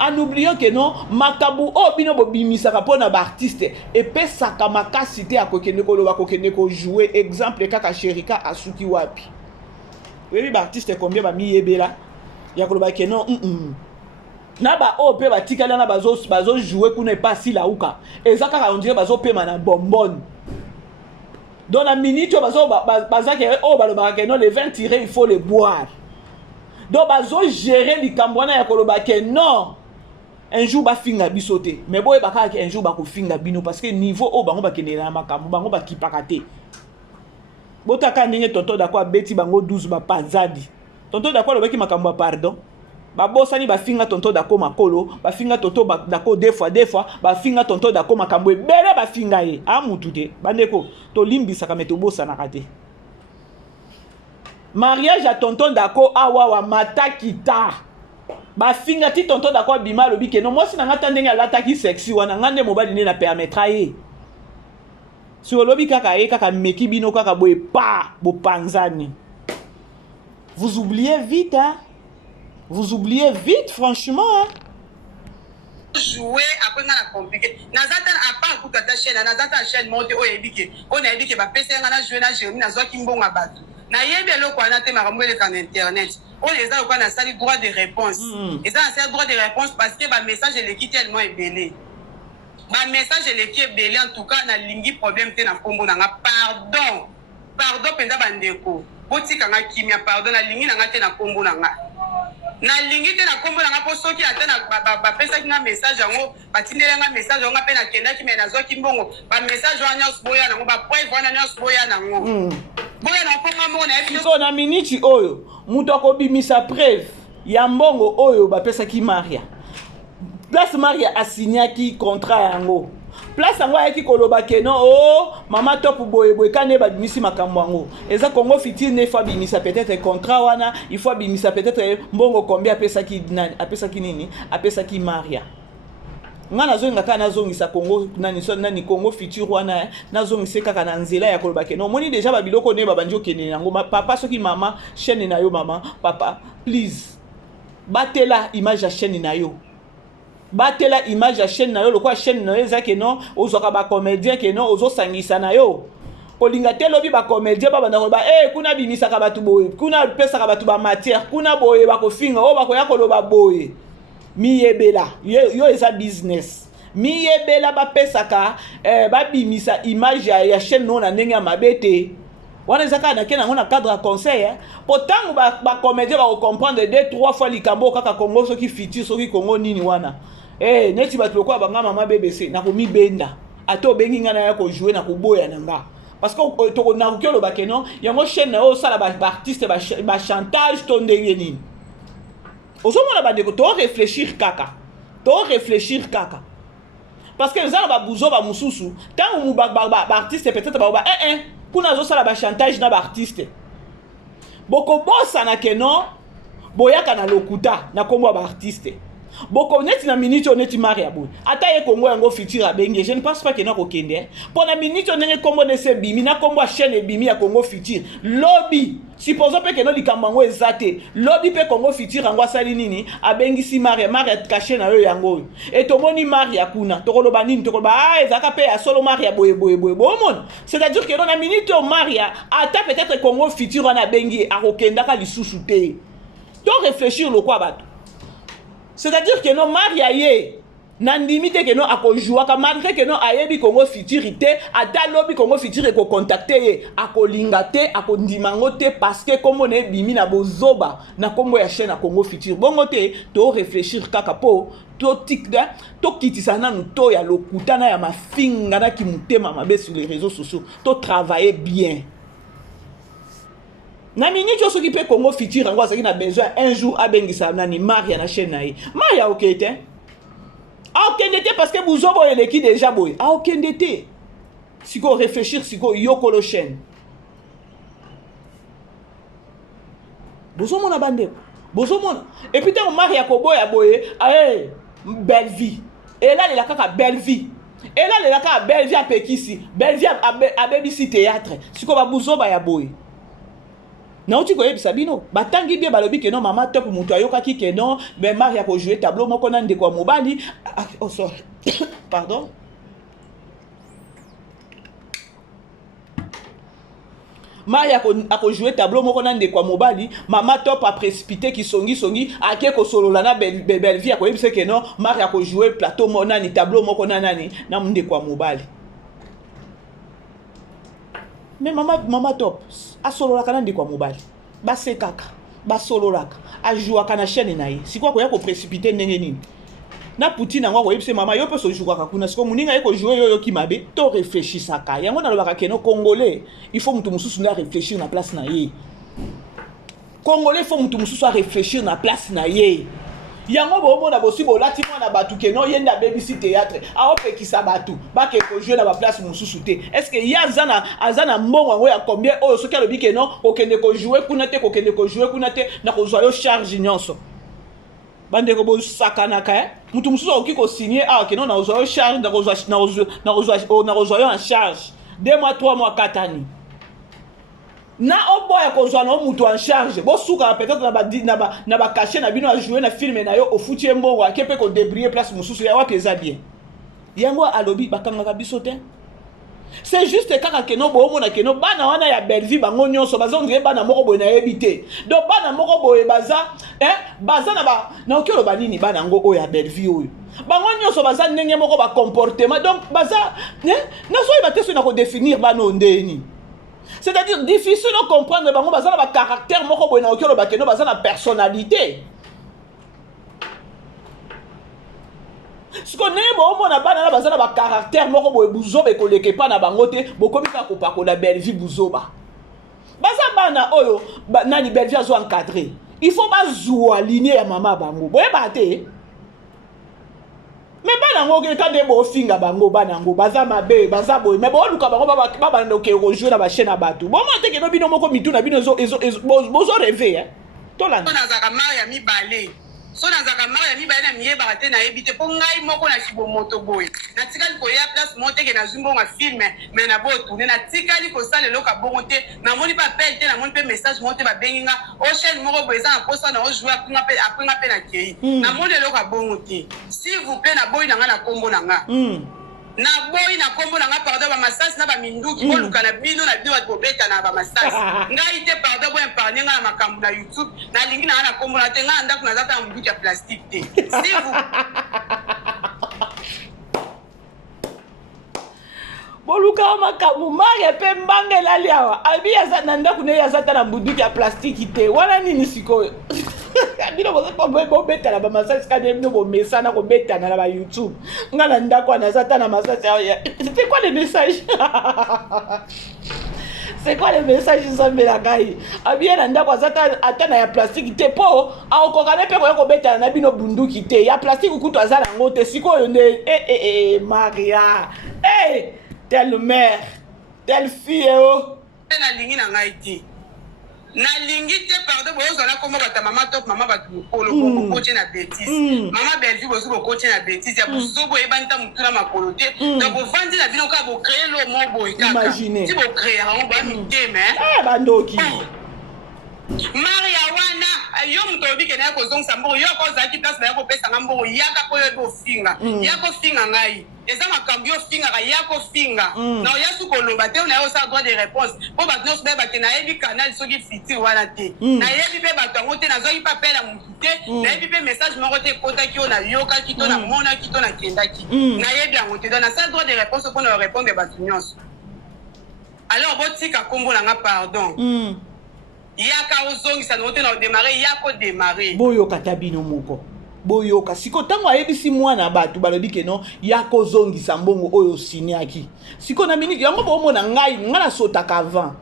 en oubliant que non makabu bino bobimisa kapona ba artiste et pesa kamaka cité ya ko kende koloba ko kende ko jouer exemple kaka Sherika asuki wapi. Oui, bah artiste combien ba mi yebela ya koloba ke non na ba pe ba tikala na bazo jouer kuna pas si la uka ezaka ka on dirait bazo pema na bonbonne dans la minute bazo ke ba ke non les vins tirés il faut les boire donc bazo gérer likambwana ya koloba ke non un jour ba finga bisote mais boy ba ka un jour ba ko finga bino parce que niveau bango ba kenela makambo bango ba kipakate. Botaka ndenge tonton dako beti bango 12 ba panzadi tonton dako lobeki makambo pardon ba bosani ba finga tonton dako makolo ba finga tonton dako deux fois ba finga tonton dako makambo ebele ba finga ye amutu te bandeko to limbisa ka meto bosana kate mariage à tonton dako awa matakita ba finga ti tonton dako bima lobi ke non moi si na ngata ndenge alataki sexy wana ngande mobali ne na permettra ye sur le kaka meki bino kaka boye pa bo panzani. Vous oubliez vite hein. Vous oubliez vite franchement hein. Jouer après na compliqué. Nazata a pas kuta ta chaîne, nazata chaîne monte o yebike. On a dit que ba pesa ngana jouer na Jérémy na zo kimbonga bato. Na yebe lo kwa na te makambo le kan internet. On les a quoi na sali droit de réponse. Et ça c'est droit de réponse parce que ba message il est tellement ébélé. Ma message est l'équipe belé en tout cas na lingi problème te na kombo na pardon penza bandeko boti kanga kimia pardon na lingi na ngate na kombo na lingi te na kombo na po soki ata na ba pesa kinga message yango batindela nga message yango pe na kenda ki me na zoki mbongo ba message wana boya na ba preuve wana nyos boya na ngo boya na kombo mo na ebi so na minute oyo muto ko bimisa preuve ya mbongo oyo ba pesa ki Maria place Maria a signé qui contrat yango place yango ayaki koloba ke non mama top boye kane ba bimisi makambo yango eza Congo Fitir ne fois bimisa peut-être contrat wana il faut bimisa peut-être mbongo combien apesa ki nini apesa ki Maria ngana zonga kana zongisa Congo nani Congo Fitir wana nazongisa kaka na nzela ya koloba ke non moni déjà ba biloko ne ba banjo kene yango papa soki mama chaîne na yo mama papa please batela image ya chaîne na yo batela image ya chaîne na yo lokwa chaîne na yo ezake non ozoka ba comédien ke non ozo sangisa na yo kolinga te lobi ba comédien ba banda ko ba kuna bimisa ka batu boye kuna pesa ka batu ba matière kuna boye ba ko finga ba ko ya ko loba boye mi yebela yo eza business mi yebela ba pesa ka ba bimisa image ya chaîne non na ndenge ya mabete wana ezaka na kena ngona cadre conseil pourtant ba comédien ba comprendre 2-3 fois likambo kaka Congo soki Fitir soki Congo nini wana neti bato lokwa banga mama BBC na ko mi benda ato bengi ngana ya ko jouer na ko boya nanga parce que to na ko ba kenon yango chaîne na o sala ba artiste ba chantage to ndenge nini ozo mona ba de to réfléchir kaka parce que nzala ba buzo ba mususu tant mu ba artiste peut-être ba kuna zo sala ba chantage na ba artiste boko bossa na kenon boyaka na lokuta na kombo ba artiste Boko neti na minute oneti Maria boy. Ata ye Congo yango futur abenge. Je ne pense pas que na ko kende. Pour na minute onenge kombo ne se bimi na kombo chaîne bimi ya Congo futur. Lobby. Supposons que no likambango ezate. Lobby pe Congo futur yango sali nini abengi si Maria caché na yo yango. Et tomoni Maria kuna. Tokoloba nini tokoloba ezaka pe ya solo Maria boy. C'est-à-dire que dans la minute Maria ata peut-être Congo futur na bengi akokenda ka lisusu te. Donc réfléchir le quoi bato. C'est-à-dire que non Maria ye nandimite que non akojua ka malgré que non ayebi Congo futurité ata lobi Congo futur eko contacter ye akolingate akondimangote parce que comme on est bimi na bozoba na kombo ya chaîne na Congo futur bongo te to réfléchir kaka po to tikda to kitisa nanu to ya lokutana ya mafinga na kimutema mabe sur les réseaux sociaux to travailler bien. Na minute yo soki pe Congo futur ngo asaki na besoin un jour abengisa nani Maria na chaîne na ye. Maria okete. Okendete parce que buzobo eleki déjà boy. Okendete. Siko réfléchir siko yokolo chaîne. Bozomona bande. Bozomona. Et puis tant Maria koboya boye, belle vie. Et là il a kaka belle vie. Et là il a kaka belle vie à Pekisi. Belle vie à BBC théâtre. Siko ba buzoba ya boy. Na uti ko yebisa bino batangi bien balobi ke non mama top mutu ayokaki ke non mais Maria ko jouer tableau moko na ndeko mobali oh sorry pardon Maria ko jouer tableau moko na ndeko mobali mama top a précipité ki songi ake ko solola na belle vie ko yebisa ke non Maria ko jouer plateau mona ni tableau moko na nani na ndeko mobali. Mais mama top a solola kana ndiko mobali ba sekaka ba sololaka a jouer kana chaîne na ye sikwa ko ya ko précipiter ndenge nini na Poutine ngo ko yebise mama yo pe so jouer ka kuna siko muninga ye ko jouer yo ki mabe to réfléchir saka yango na lobaka keno congolais il faut mutu mususu na réfléchir na place na ye congolais faut mutu mususu a réfléchir na place na ye yango bomo na bosi bolati mwana batu ke no yenda BBC théâtre a opekisa batu ba ke ko jouer na ba place mususu te est-ce que yazana mbongo ngo ya combien oyo soki alobi ke no okende ko jouer kuna te kokende ko jouer kuna te na ko zwa yo charge nyonso bande ko bo sakanaka mutu mususu oki ko signer ke no na zwa yo charge na ko zwa yo en charge 2 mois 3 mois 4 années na oboya kozwa na mutu en charge bo suka peut-être na ba cacher na bino a jouer na film na yo ofuti mbongo akepe ko débrier place mususu ya wapi eza bien yango alobi bakanga biso te c'est juste kaka keno bo mona keno bana wana ya Belvi bango nyonso bazongé bana moko boye na yebité donc bana moko boye baza baza na okelo banini bana ngo oya Belvi oyo bango nyonso baza ndenge moko ba comportement donc baza na so ibate so na ko définir bana ondeni. C'est-à-dire difficile de comprendre bango baza na ba caractère moko boye na okelo bakeno baza na personnalité. Ce qu'on est bon na bana na baza na ba caractère moko boye buzoba ko leke pa na bango te bokomi ka ko pakola belle vie buzoba. Baza bana oyo nani belle vie azo encadrer. Il faut ba zo aligner ya mama bango. Boye ba te. Mais bana ngo ke tande bo finga bango bana ngo baza mabe baza boy mais bo luka bango baba no ke rejoindre na ba chaîne na batu bon mo te ke no bino moko mitu na bino zo bozo rêver to la na zaka Maria mi balé so na zaka Maria mi balé na miyeba te na ebité po ngai moko na chibo moto boy na tikali ko ya place monte ke na zumbo nga film mais na bo tourner na tikali ko sala loka bongote na moni pa appel te na moni pe message monte ba benginga o chaîne moko boy za na posa na o jouer apinga pe na kei na moni loka bongote s'il vous plaît na boy na nga na kombo na nga na boy na kombo na nga pardon ba massage na ba minduki ko luka na bino ba beta na ba massage ngai te pardon bo épargner nga na makambu na YouTube na lingi na na kombo na te nga ndako na zata mbuki ya plastique te s'il vous boluka makamu Maria pe mbangela liawa abi yaza na ndako ne yaza ta na mbuki ya plastique te wana nini sikoyo bino boza pa bo beta na ba massage ka de bino bo mesana ko beta na ba YouTube ngala ndako na zata na massage c'est quoi le message c'est quoi le message nzambe la gai abia na ndako zata atana ya plastique te po aokokana pe ko beta na bino bunduki te ya plastique kutu azala ngo te sikoyo nde Maria telle mère telle fille na lingi na ngai ti nalingi te pardon bozala kombo bata mama top mama batu mokolo bongo koche na bêtise mama Bellevue bozo koche na bêtise ya bozo boye banta mutuna makolo te donc bovandi na bino ka bo créer lo mo boye kaka si bo créer on ba mite mais bandoki Maria wana yo mutobi kena ko zonga mbo yo ko zaki place na ko pesa ngambo yaka ko yo finga yako finga ngai eza makambo yo finga ka yako finga na yasu ko loba te na yo sa droit de réponse po ba nos be ba ke na yebi canal soki fiti wana te na yebi be ba tango te na zoki pa pela mutute na yebi be message moko te kota ki ona yoka ki to na mona ki to na kenda ki na yebi yango te na sa droit de réponse pour na répondre ba nyonso alors botika kombo na nga pardon yaka ozongisa no te na démarrer yako démarrer boyoka tabino moko boyoka siko tango ayebisi mwana bato balobi ke no yako zongisa mbongo oyo siniaki siko na miniki yango bomona ngai ngana sotaka avant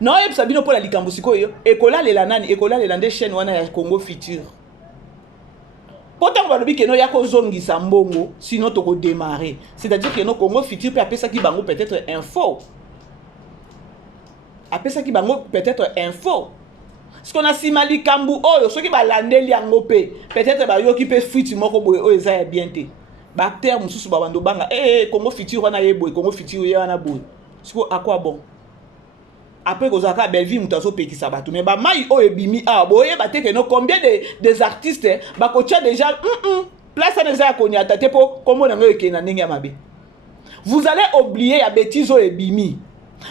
na oyebisa bino mpo na likambo sikoyo ekolalela nani ekolalela nde chaîne wana ya Congo Futur po tango balobi ke no yako zongisa mbongo sinon toko démarrer c'est-à-dire que no Congo Futur pe apesaki bango peut-être info apesaki bango peut-être info ce qu'on a simali kambu oyo soki balandeli yango pe peut-être ba yoki pe fuiti moko boye oyo eza ya bien te ba terme mususu ba bando banga Congo Futur wana ye boye Congo Futur ye wana boye siko à quoi bon après kozaka Bellevue mutazo pekisa bato mais ba mai oyo bimi boye ba te que no combien des artistes ba kocha déjà place ça déjà konya tate po kombo na ngoyo ke na ndenge ya mabe vous allez oublier ya bêtise oyo bimi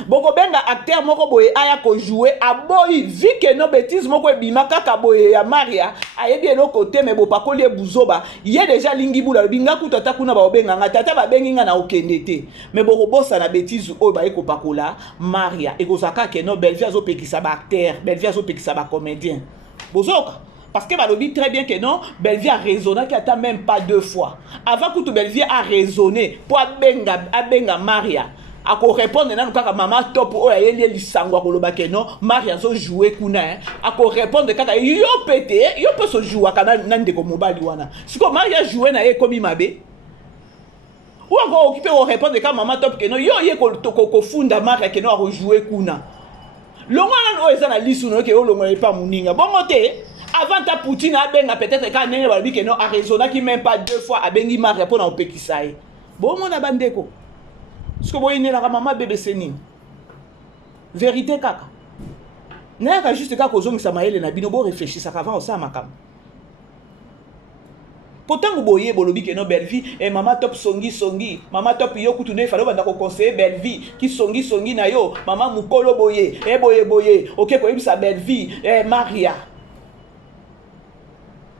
boko benga acteur moko boye aya ko jouer aboyi vu que no bêtise moko ebima kaka boye ya Maria ayebi eloko te me bopakoli ebuzoba ye déjà lingi bula binga kutata kuna ba obenga nga tata ba bengi nga na okende te me boko bosa na bêtise oyo ba eko pakola Maria ekozaka ke no Bellevue azo pekisa ba acteur Bellevue azo pekisa ba comédien bozoka parce que balobi très bien que non Bellevue a raisonné qui attend même pas 2 fois avant que tout Bellevue a raisonné pour abenga Maria ako répondre nanu kaka mama top o ayeli lisangwa koloba ke non Maria zo jouer kuna ako répondre kaka yo pété yo peut se jouer kana nande ko mobali wana siko Maria jouer na ye komi mabe ou encore occupé o répondre kaka mama top ke non yo ye ko funda Maria ke non a jouer kuna longo nanu o eza na lisu no ke o longo pas muninga bongo te avant ta Poutine a benga peut-être ka nene balobi ke non a raisonné qui même pas 2 fois a bengi Maria pour na opekisa ye bongo na bandeko ce que vous voyez là maman bébé seni vérité kaka naka juste kaka ozongisa mayele na bino bo réfléchir ça avant ça makam pourtant vous boye bolobi ke no Bellevue et maman top songi maman top yo kutune falo banda ko conseiller Bellevue ki songi na yo maman mukolo boye boye OK ko yebisa Bellevue Maria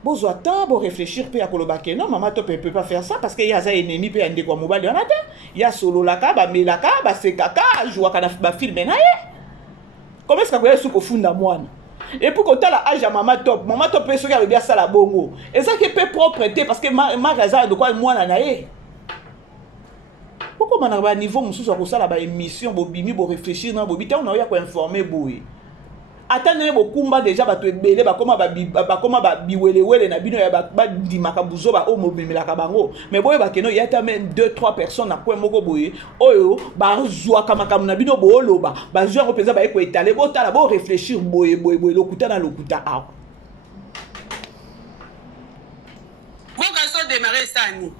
bozo attend pour réfléchir pe akoloba ke non maman top peut pas faire ça parce que ya za ennemi pe ande kwa mobali on attend ya solo la ka ba melaka ba sekaka joua kana ba film na ye comment est-ce que vous sous ko funda mwana et pour que la âge à maman top pe soki a bien ça la bongo et ça qui peut propreté parce que magasin de quoi mwana na ye pourquoi man ba niveau mususu ko sala ba émission bo bimi bo réfléchir na bo bita on a ya ko informer boy atane bokumba déjà bato ebele bakoma ba biwelewele na bino ya ba dimaka buzoba o mobimelaka bango mais boye bakeno yata même 2-3 personnes na kwa moko boye oyo ba zwa kamakamu na bino boloba ba zwa ko peza ba eko étaler botala bo réfléchir boye lokuta na lokuta a moka so démarrer ça ni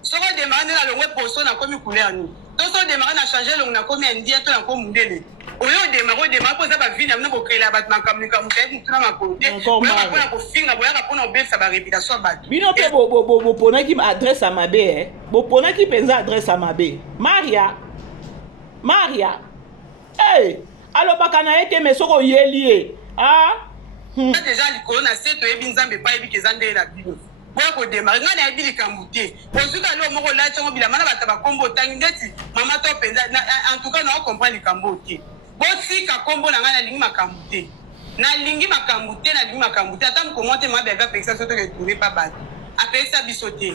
so ko démarrer na longwe poso na komi couleur ni to so démarrer na changer long na komi indien to na komi mundele oyo démarrer posa ba vie na mno ko créer bat makamika mutaki tuna makote oyo pona ko finga boya pona obesa ba réputation ba bino pe bo pona ki adresse à mabe bo pona ki penza adresse à mabe Maria alo bakana ete mesoko yeli déjà likolo na seto yebi nzambe pa yebi kezande la bino boya ko démarrer ngana yebi likambuté ozuka lo moko la tshongo bila mana bata ba kombo tangi ndeti mama to penza en tout cas na comprendre likambuté botika kombo na ngana lingi makambuté na lingi makambuté ata mkomonte ma bega pekisa soto ke tourner pa bato apesa bisoté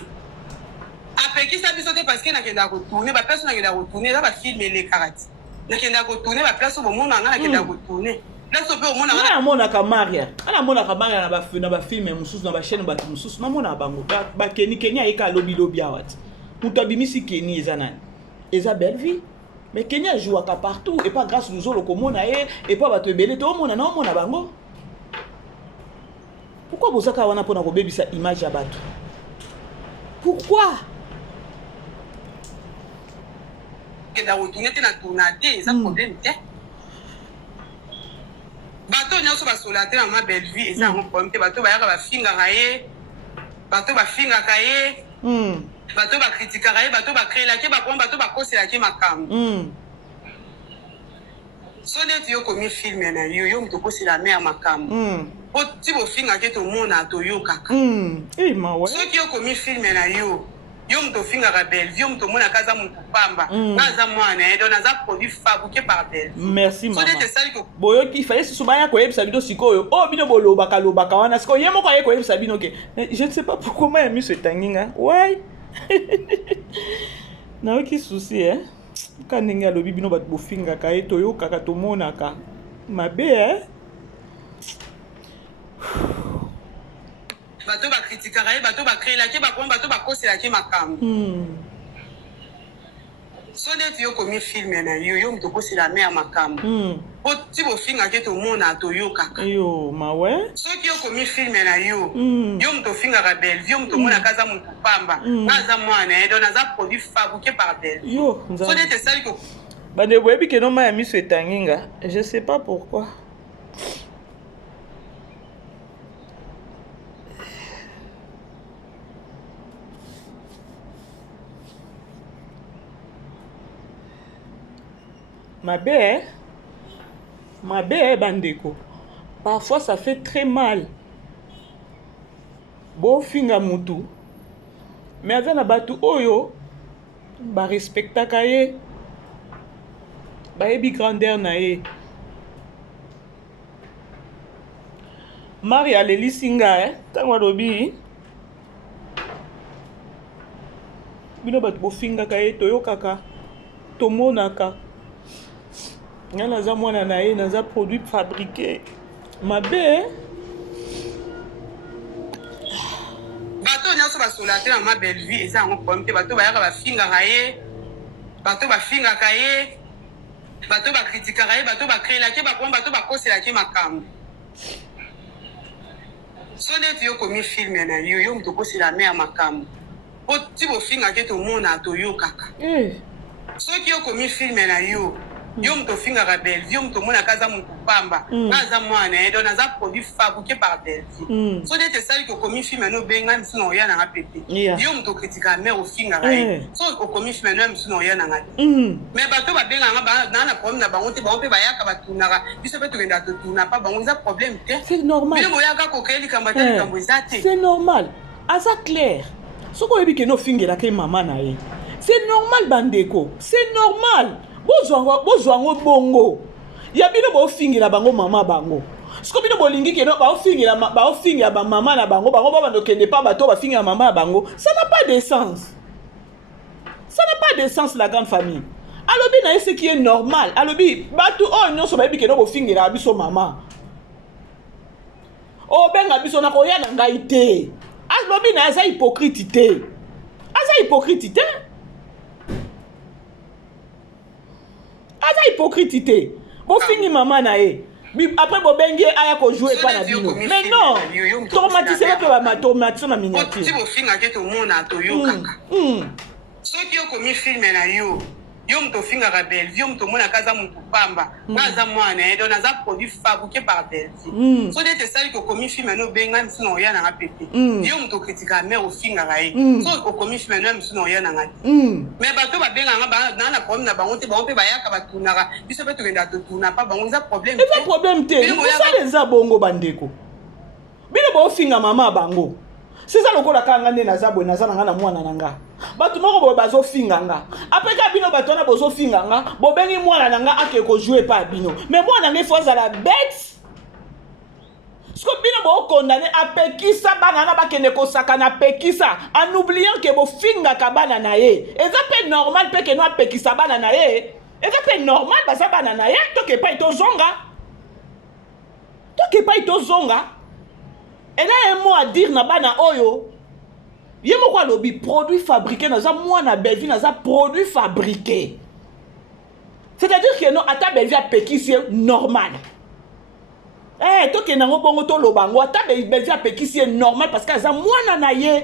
apekisa bisoté parce que na kenda ko tourner ba personne na kenda ko tourner za ba filmer les karate na kenda ko tourner ba place bo mona ngana kenda ko tourner place pe mona ngana ana mona ka Maria na ba film mususu na ba chaîne bato mususu na mona bango ba Kenya eka lobi awat muto bimisi Kenya eza nani eza Bellevue Mais Kenya joue à partout et pas grâce aux autres comme on a et pas bato ebele to mona na mona bango. Pourquoi vous avez wana pona ko baby sa image ya bato? Pourquoi? Que da retourner na tournade, ça problème té. Bato nyoso ba solate na ma belle vie et ça un problème té bato ba yaka ba finga kaye. Bato ba finga kaye. Bato ba critiquer kaye, bato ba créer la ke ba bato ba kosela ke makam. So net yo komi film na yo mto kosela me ya makam. O ti bo finga ke to mona to yo kaka. Eh ma ouais. So ki yo komi film na yo mto finga ka belle vie mto mona kaza mtu pamba. Kaza mwana edo na za produit fabriqué par belle. Merci maman. So net sali ko boyo ki fallait se subaya ko yebisa bino sikoyo. Oh bino boloba ka wana siko yemo ko yeko yebisa bino ke. Je ne sais pas pourquoi moi mis ce tanginga. Ouais. Na oki souci hein. Quand ndenge alobi bino bat bofinga ka eto yo kaka to monaka. Mabe hein. bato ba critiquer kaye, bato ba créer la ke ba bato ba kosela ke makam. So net yo komi film na yo mto kosela me ya makam. O ti bo finga ke to mona to yo kaka. Yo ma ouais. So ki yo komi film na yo mto finga ka belle vie mto mona kaza mtu pamba. Kaza mwana edo na za produit fabriqué par belle. Yo So net sali ko bande boyebi ke no ma ya miso etanginga. Je sais pas pourquoi. Ma belle, bandeko. Parfois ça fait très mal. Bo finga mutu. Mais avec na batu oyo, ba respecta kaye. Ba ebi grandeur na ye. Maria leli singa tangwa lobi. Bino batu bo finga kaye toyo kaka. Tomonaka. Naza mwana na ye naza produit fabriqué. Mabe bato nyoso ba solate na ma belle vie eza un problème te bato ba yaka ba finga kaye. Bato ba finga kaye. Bato ba critiquer kaye, bato ba créer la ke ba bato ba kosela ke makam. So net yo komi film na yo mto kosela me ya makam. O ti bo finga ke to mona to yo kaka. So ki yo komi film na yo mto finga ka belle vie mto mona kaza mtu pamba. Kaza mwana edo na za produit fabriqué par belle vie. So net sali ko komi film no benga msino ya na ngapete. Yo mto critiquer me o finga kaye. So ko komi film no msino ya na ngati. Mais bato ba benga nga na problème na bango te bango pe ba yaka batunaka. Biso pe to kenda to tuna pa bango za problème te. c'est normal. Bino boyaka ko keli kambata likambo ezate. C'est normal. Asa clair. Soko yebi ke no fingela ke mama na ye. C'est normal bandeko. C'est normal. Bozwango bongo. Ya bino bo fingela bango mama bango. Siko bino bolingi ke no ba fingela ba mama na bango ba bando kende pa bato ba fingela mama bango. Ça n'a pas de sens. Ça n'a pas de sens la grande famille. Alobi na ce qui est normal. Alobi batu oh nyonso ba yebi ke no bo fingela biso mama. Oh benga biso na koya na ngai te. Alobi na eza hypocrite te. Asa hypocrite te. Asa hypocrite te. Bo fingi mama na ye. Après bo bengi aya ko jouer pas na bino. Mais non. Traumatisé pe ba traumatisé na miniature. Ti bo finga ke to mona to yo kaka. So ki yo komi film na yo mto finga ka belle vie mto mona kaza mtu pamba. Kaza mwana edo na za produit fabriqué par belle vie. So net sali ko komi film no benga msino ya na ngapete. Yo mto critiquer me o finga kaye. So ko komi film no msino ya na ngati. Mais bato ba benga nga na problème na bango te bango pe ba yaka batunaka. Biso pe to kenda to tuna pa bango za problème te. Eza problème te. Ça les a bongo bandeko. Bino bo finga mama bango. C'est ça lokola kanga nde naza boye naza nanga na mwana nanga. Batu moko bo bazo finga nga. Après ka bino bato na bozo finga nga, bo bengi mwana nanga ake ko jouer pas bino. Mais mwana nge faut la bête. Sko bino bo condamné a pekisa bana na bakende ko sakana pekisa en oubliant que bo finga ka bana na ye. Eza pe normal pe que no a pekisa bana na ye. Eza pe normal ba sa bana na ye to ke pa ito zonga. To ke pa ito zonga. Elle a un mot à dire na bana oyo. Yemo kwa lobi produit fabriqué na za moi na belvi na za produit fabriqué. C'est-à-dire que non, ata Bellevue a péquissé normal. Toi qui n'as pas to lobango, ata Bellevue a péquissé normal parce que ça moi nanaye.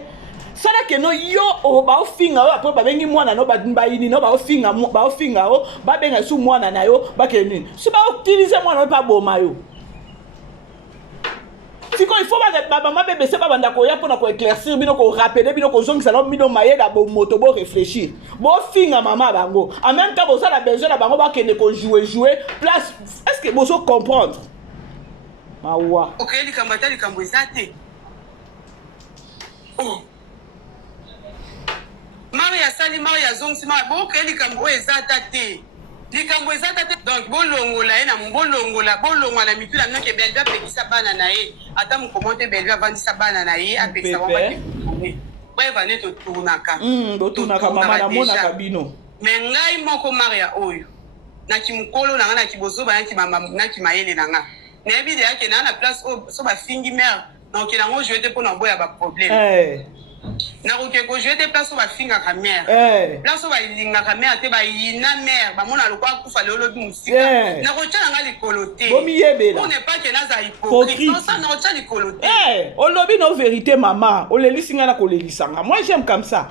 Ça là que non yo o ba finga o après ba bengi moi na no ba ini no ba finga o ba benga su moi na yo ba ke ni. Si ba utiliser moi no pas boma yo. Si quand il faut ba maman bébé c'est pas banda ko ya pour na ko éclaircir bino ko rappeler bino ko zongi ça no bino maye da bo moto bo réfléchir. Bo finga maman bango. En même temps bo ça la besoin da bango ba ke ne ko jouer place est-ce que bo so comprendre? Mawa. OK, li kambata li kambo ezate. Oh. Maria sali Maria zongi ma bo ke li kambo ezata te. Likambo ezata te donc bolongola ena bolongola na mitu na mnoke Bellevue apekisa bana na ye ata mu commenter Bellevue avandisa bana na ye apekisa wa te ba evane to tournaka mama na mona kabino mais ngai moko Maria oyo na kimukolo na nga na kibozo ba yanki mama na kimayele na nga na bi de yake na place so ba fingi mère donc il a ngo jouer te pour na boya ba problème na ko jouer te place ba finga ka mère place ba ilinga ka mère te ba yina mère ba mona lokwa kufa lolo bi musika na ko tshana nga likolote bomi yebela on n'est pas que na za hypocrite non ça na ko tshana likolote o lobi no vérité maman o lelisinga na ko lelisanga moi j'aime comme ça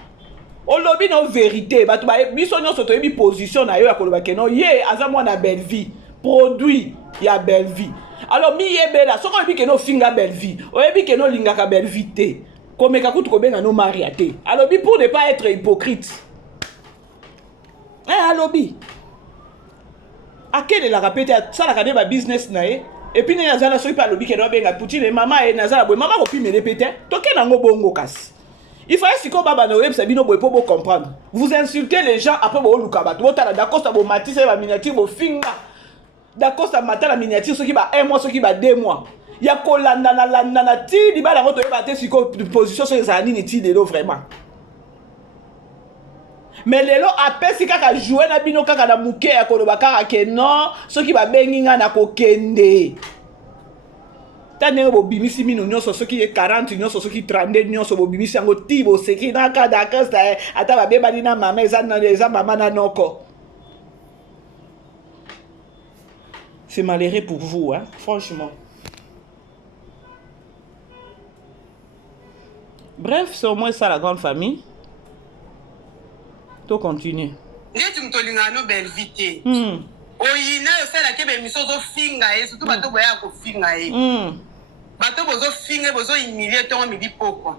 o lobi no vérité ba to ba biso nyonso to yebi position na yo ya koloba ke no ye aza mwana Bellevue produit ya Bellevue alors mi yebela soko yebi ke no finga Bellevue o yebi ke no linga ka Bellevue te comme kakutu ko benga no mariate alobi pour ne pas être hypocrite alobi akele la répéter ça la ba business na et puis na yazala so pa alobi ke no benga Poutine mama e nazala boy mama ko pi me répéter to ke na ngo bongo kasi il faut si ko baba no web sabino boy pour comprendre vous insultez les gens après bo luka ba to tala d'accord ça bo matisse ba miniature bo finga d'accord ça matin la miniature ce qui ba 1 mois ce qui ba 2 mois ya ko landa ti di bala moto yeba te siko position sur za nini ti lelo vraiment mais lelo apesi kaka jouer na bino kaka na muke ya ko loba kaka ke non soki ba bengi nga na ko kende tane bo bimisi mino nyonso soki 40 nyonso soki 32 nyonso bo bimisi yango ti bo seki na ka da kasta ata ba beba na mama eza mama na noko. C'est malheureux pour vous hein franchement. Bref, c'est au moins ça la grande famille. To continue. Ngetu mtolinga no Bellevue te. Oyina yo sala ke be misozo finga e surtout bato boya ko finga e. Bato bozo finga bozo humilier to mi di poko.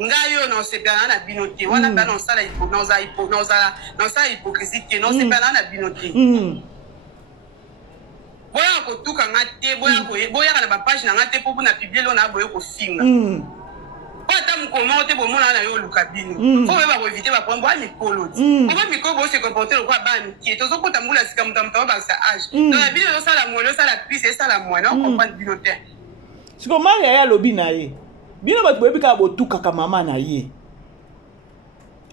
Ngayo no se bana na binote wana bana on sala hypocrisie te non se bana na binote. Boya ko tuka ngate boya kana ba page na ngate po na publier lo na boya ko finga. Pata mukomote bo mona na yo lukabino fo ba ko éviter ba pombo ami koloti ba mi ko bo se comporter ko ba mi ki to so ko tambula sika mutamta ba sa âge donc la bino yo sala mo yo sala prise sala mo na comprendre bino te siko Maria ya lobi na ye bino ba boyebi ka bo tuka ka mama na ye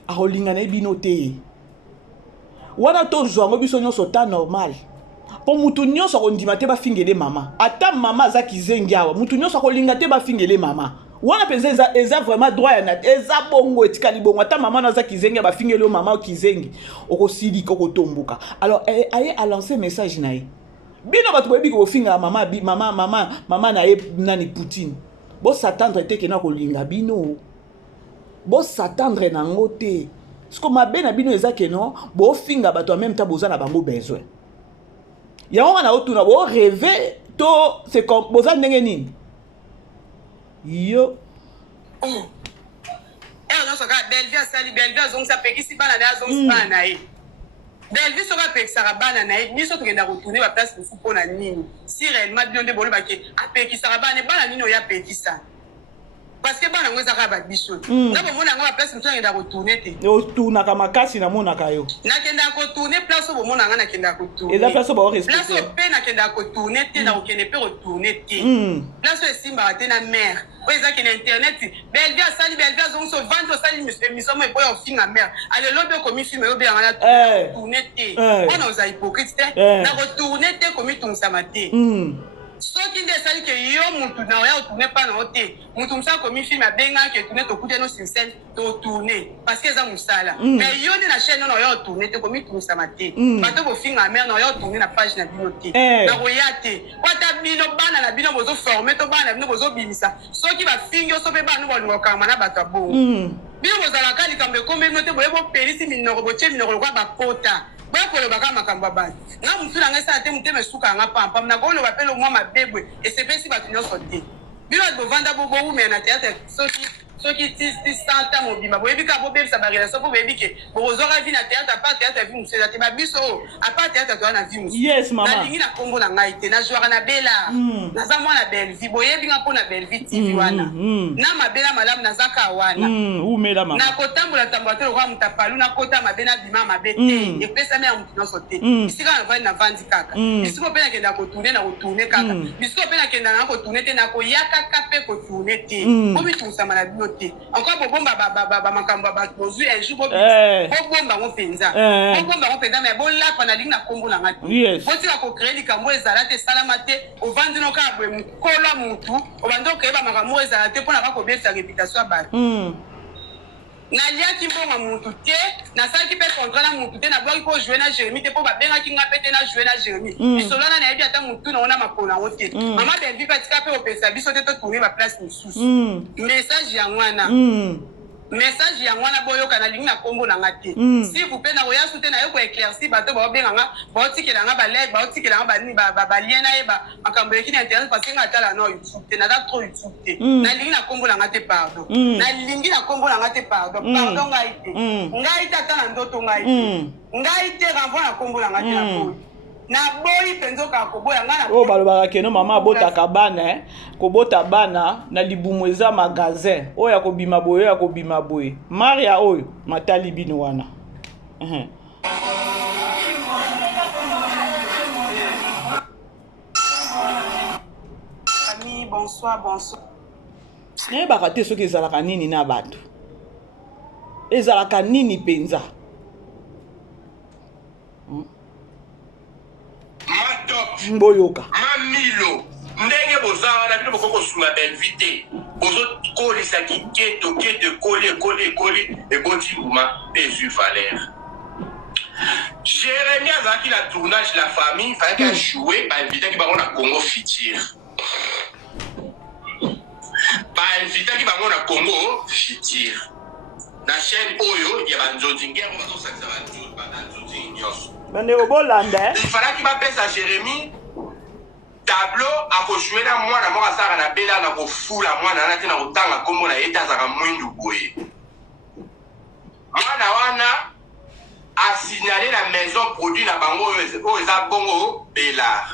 a holinga na bino te wana to zongo biso nyonso ta normal po mutu nyonso ko ndima te ba fingele mama ata mama za kizengi awa mutu nyonso ko linga te ba fingele mama wana penza eza vraiment droit ya nat eza bongo etikali bongo ata mama na za kizengi ba fingele mama kizengi oko sidi ko tombuka alors aye a lancer message na ye bino batu boyebi ko finga mama na ye nani Poutine bo s'attendre te ke na ko linga bino bo s'attendre na ngote sko mabe na bino eza ke non bo finga bato en même temps boza na bango besoin ya wana otuna bo rêver to c'est comme boza ndenge nini yo non so ka Bellevue asali Bellevue azongi sa pekisi bana na azongi bana na ye Bellevue so ka pekisa bana na ye biso to kenda retourner ba place pour pona nini si réellement bino nde bolo ba ke apekisa bana nini o ya pekisa parce que bana ngweza ka ba biso ngabo mona ngwa place mtu ngenda retourner te o tuna ka makasi na mona kayo na kenda ko tourner place bo mona nga na kenda ko tourner eza place ba respecter place pe na kenda ko tourner te na ko kende pe retourner te place simba te na mère o eza ke na internet Bellevue asali Bellevue azongi so vendre sali émission mo boya ofinga mère ale lobe ko mi filme yo be nga na tourner te ona oza hypocrite te na ko tourner te ko mi tungsa mate soki nde esali ke yo mutu na oya otourne mpa na yo te mutu mosu akomi filme abengaki etourne tokute no sur scène totourne parce que eza mosala mais yo nde na chaîne no na oya otourne te komitumisama te bato bofinga mare na oya otourne na page na bino te nakoya te po ata bino bana na bino bozoforme to bana na bino bozobimisa soki bafingi oso mpe bana bolinga kokangama na bato ya bongo bino bozalaka likambo ekomi bino te boye bopelisi minoko botie minoko lokwa bakota bakoloba kaka makambo ya bana nga mosu na ngai sala te motema esuka yanga pampam nakoloba mpe lomwa mabebwe esepesi bato nyonso te bino bovanda bowumela na teatre soki ti 100 ans mobima boyebi kaka bobebisa barelation mpo boyebi ke bokozwaka vi na teatre apart teatre ya vi mosu eza te babiso oyo apart teatre toya na vi mosu nalingi na nkombo na ngai te nazwaka na bela naza mwana belvi boyebi nga mpo na belvi tv wana na mabela malamu nazaka wana nakotambola tambola te lokola moto apalu nakota mabe nabima mabe te epesami ya motu nyonso te bisika navandi kaka bisiko mpe nakenda kotourne na kotourne kaka bisiko mpe nakenda na kotourne te nakoya kaka mpe kotourne te po bitumusama na bino te encore bobomba bamakambo ya bato bozwi un jour bobomba ngo mpenza mais bolapa nalingi na nkombo na nga te botika kocrée likambo ezala te esalama te ovandi no kaka boye mokolo ya motu obandi okeyeba makambo ezala te mpona kaka kobebisa réputation ya bato naliaki mbongo mutu te nasalaki mpe contrat na mutu te nabwaki mpo joue na Jérémie te mpo babengaki nga mpe te na joue na Jérémie lisolo wana nayebi ata mutu nango na makolo yango te mama belvi mpe atika mpe kopesa biso te totourne baplace mosusu message yango wana message yango wana boyoka nalingi na nkombo na nga te s'il vous plaît nakoya su te naye koéclairci bato baobenga nga baotikela nga balege baotikela nga banini balien nayeba makambo eleki na internet parce que nga atala na youtube te naza trop youtube te nalingi na nkombo na nga te pardon nalingi na nkombo na nga te pardon ngai te ngai te ata na ndoto ngai te ngai te renvoi na nkombo na nga te na boyi naboyi mpenza okaka koboya nga na oyo balobaka keno mama abotaka bana kobota bana na libumu eza magasin oyo akobima boye oyo akobima boye maria oyo matali bino wana ami bonsoir nayebaka te soki ezalaka nini na bato ezalaka nini mpenza mboyoka mamilo ndenge bozala na bino bokokosunga belvite bozokolisa kiketo kole eboti mbuma mpe ezwi valeur Jérémie azalaki na tournage la famille fallait qu'elle jouer bainvitaki bango na Congo Futur bainvitaki bango na Congo Futur na chaîne oyo ya banzonzi ngero bazosakisa banzonzi nyonso bandeko bolanda il fallait qu'il m'appelle à Jérémie tableau akojouer na mwana moko asaka na bela na kofula mwana na te na kotanga kombo na yeta azaka mwindu boye mwana wana a signalé la maison produit na bango oyo eza bongo Bellard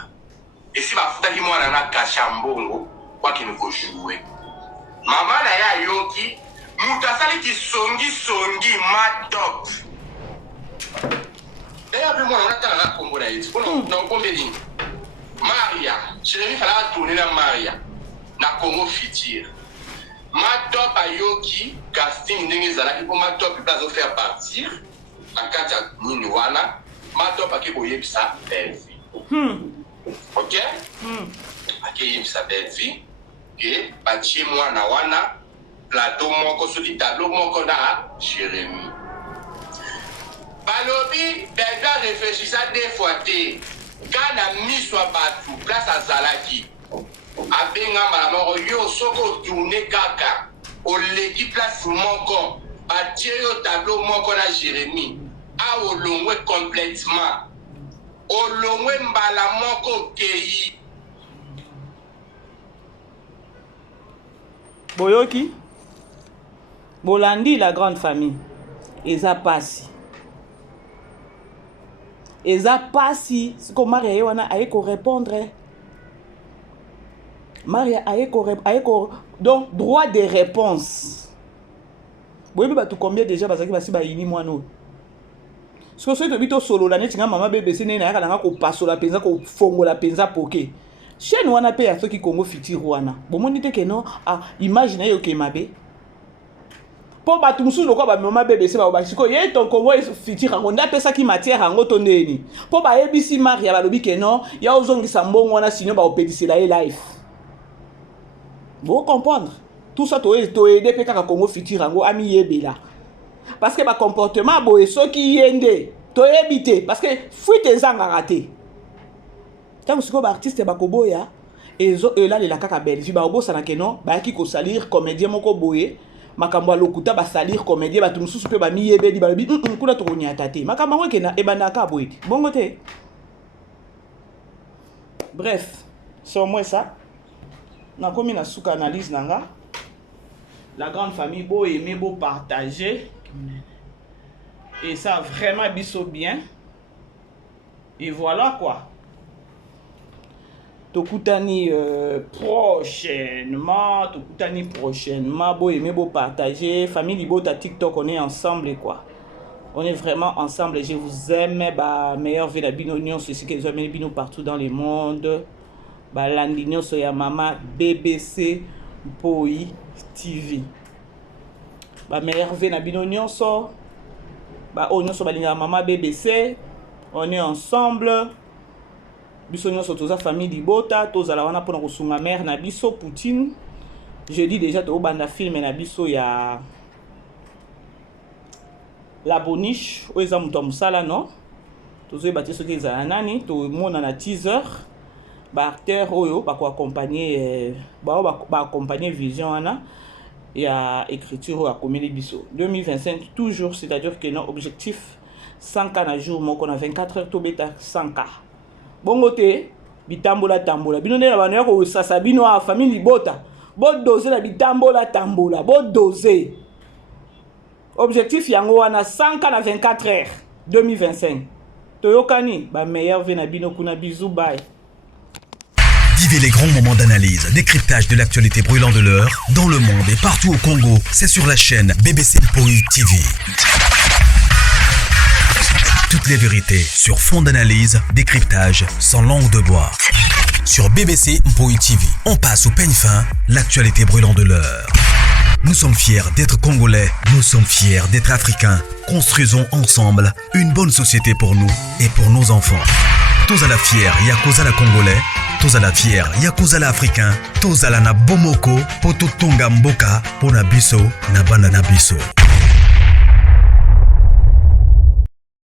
esi bafutaki mwana na kashambongo kwakini kojouer mama na ye ayoki mutu asali kisongi matop d'ailleurs puis moi on attend la combo na yesu na kombe nini Maria Jérémie fallait tourner na Maria na Congo Futur matop ayoki casting ndenge ezalaki mpo matop mpe azofaire partir na kati ya nini wana matop akeboyebisa belvi ok akeyebisa belvi ke batie mwana wana plateau moko soki tableau moko na Jérémie balobi belga réfléchissa deux fois te kana miso ya bato place azalaki abengama moko yo soko otourne kaka oleki place moko batie yo tableau moko na Jérémie a olongwe complètement olongwe mbala moko kei boyoki bolandi la grande famille eza pasi siko Maria ye wana aye korépondre Maria aye ko donc droit de réponse boyebi bato combien déjà bazalaki basi bayini mwana oyo siko soki tobi tosolola neti nga mama BBC nini nayaka nanga kopasola mpenza kofongola mpenza poke chaîne wana mpe ya soki Congo Futur wana bomoni te keno image na ye oke mabe Po bato musu loko ba mama BBC ba basiko ye ton Congo Futur ngo ndapesa ki matière ngo to ndeni. Po ba yebisi Maria ba lobi ke non, ya ozongisa mbongo wana sinyo ba opedisela ye life. Vous comprendre? Tout ça to aider pe kaka Congo Futur ngo ami yebela. Parce que ba comportement boye soki yende to ebité parce que fuite ezanga raté. Tant que ba artiste ba koboya et là les la kaka Belgique ba obo sana ke non, ba ki ko salir comédien moko boye. Makambo lokuta ba salir comédien ba tumususu pe ba miyebe di ba lobi kuna to nyata te. Makambo weke na ebandaka boye. Bongo te. Bref, c'est moi ça. Na komi na suka analyse nanga. La grande famille beau aimer beau partager. Et ça vraiment biso bien. Et voilà quoi. Tokutani prochainement, beau aimer, beau partager. Famille Libota TikTok, on est ensemble quoi. On est vraiment ensemble. Je vous aime. Bah, meilleure vie la binonion, c'est ce que les hommes bino partout dans le monde. Bah, l'andignon sur ya mama BBC Poi TV. Bah, meilleure vie la binonion so. Bah, on est sur la mama BBC. On est ensemble. Biso nyonso toza famille Libota, tozala wana pona kosunga mère na biso Poutine. Je dis déjà to banda film na biso ya La Boniche, oza muto musala no. Tozo bati soki za nani, to mona na teaser. Ba acteur oyo ba ko accompagner ba accompagner vision ana ya écriture ya komeli biso. 2025 toujours, c'est-à-dire que non objectif 100K na jour moko na 24 heures to beta 100K. Bongo te bitambola bino nde na bana yako sasa bino a famille Libota bo doser na bitambola bo doser objectif yango wana 100K na 24 heures 2025 toyokani ba meilleur vie na bino kuna bisous bye. Vivez les grands moments d'analyse, décryptage de l'actualité brûlante de l'heure dans le monde et partout au Congo, c'est sur la chaîne BBC Poi TV. Toutes les vérités sur fond d'analyse, décryptage sans langue de bois. Sur BBC Poi TV, on passe au peigne fin, l'actualité brûlante de l'heure. Nous sommes fiers d'être Congolais, nous sommes fiers d'être Africains. Construisons ensemble une bonne société pour nous et pour nos enfants. Tous à la fière, Yakoza la Congolais, tous à la fière, Yakoza la Africain, tous à la na Bomoko, Poto Tonga Mboka, Pona Biso, na Banana Biso.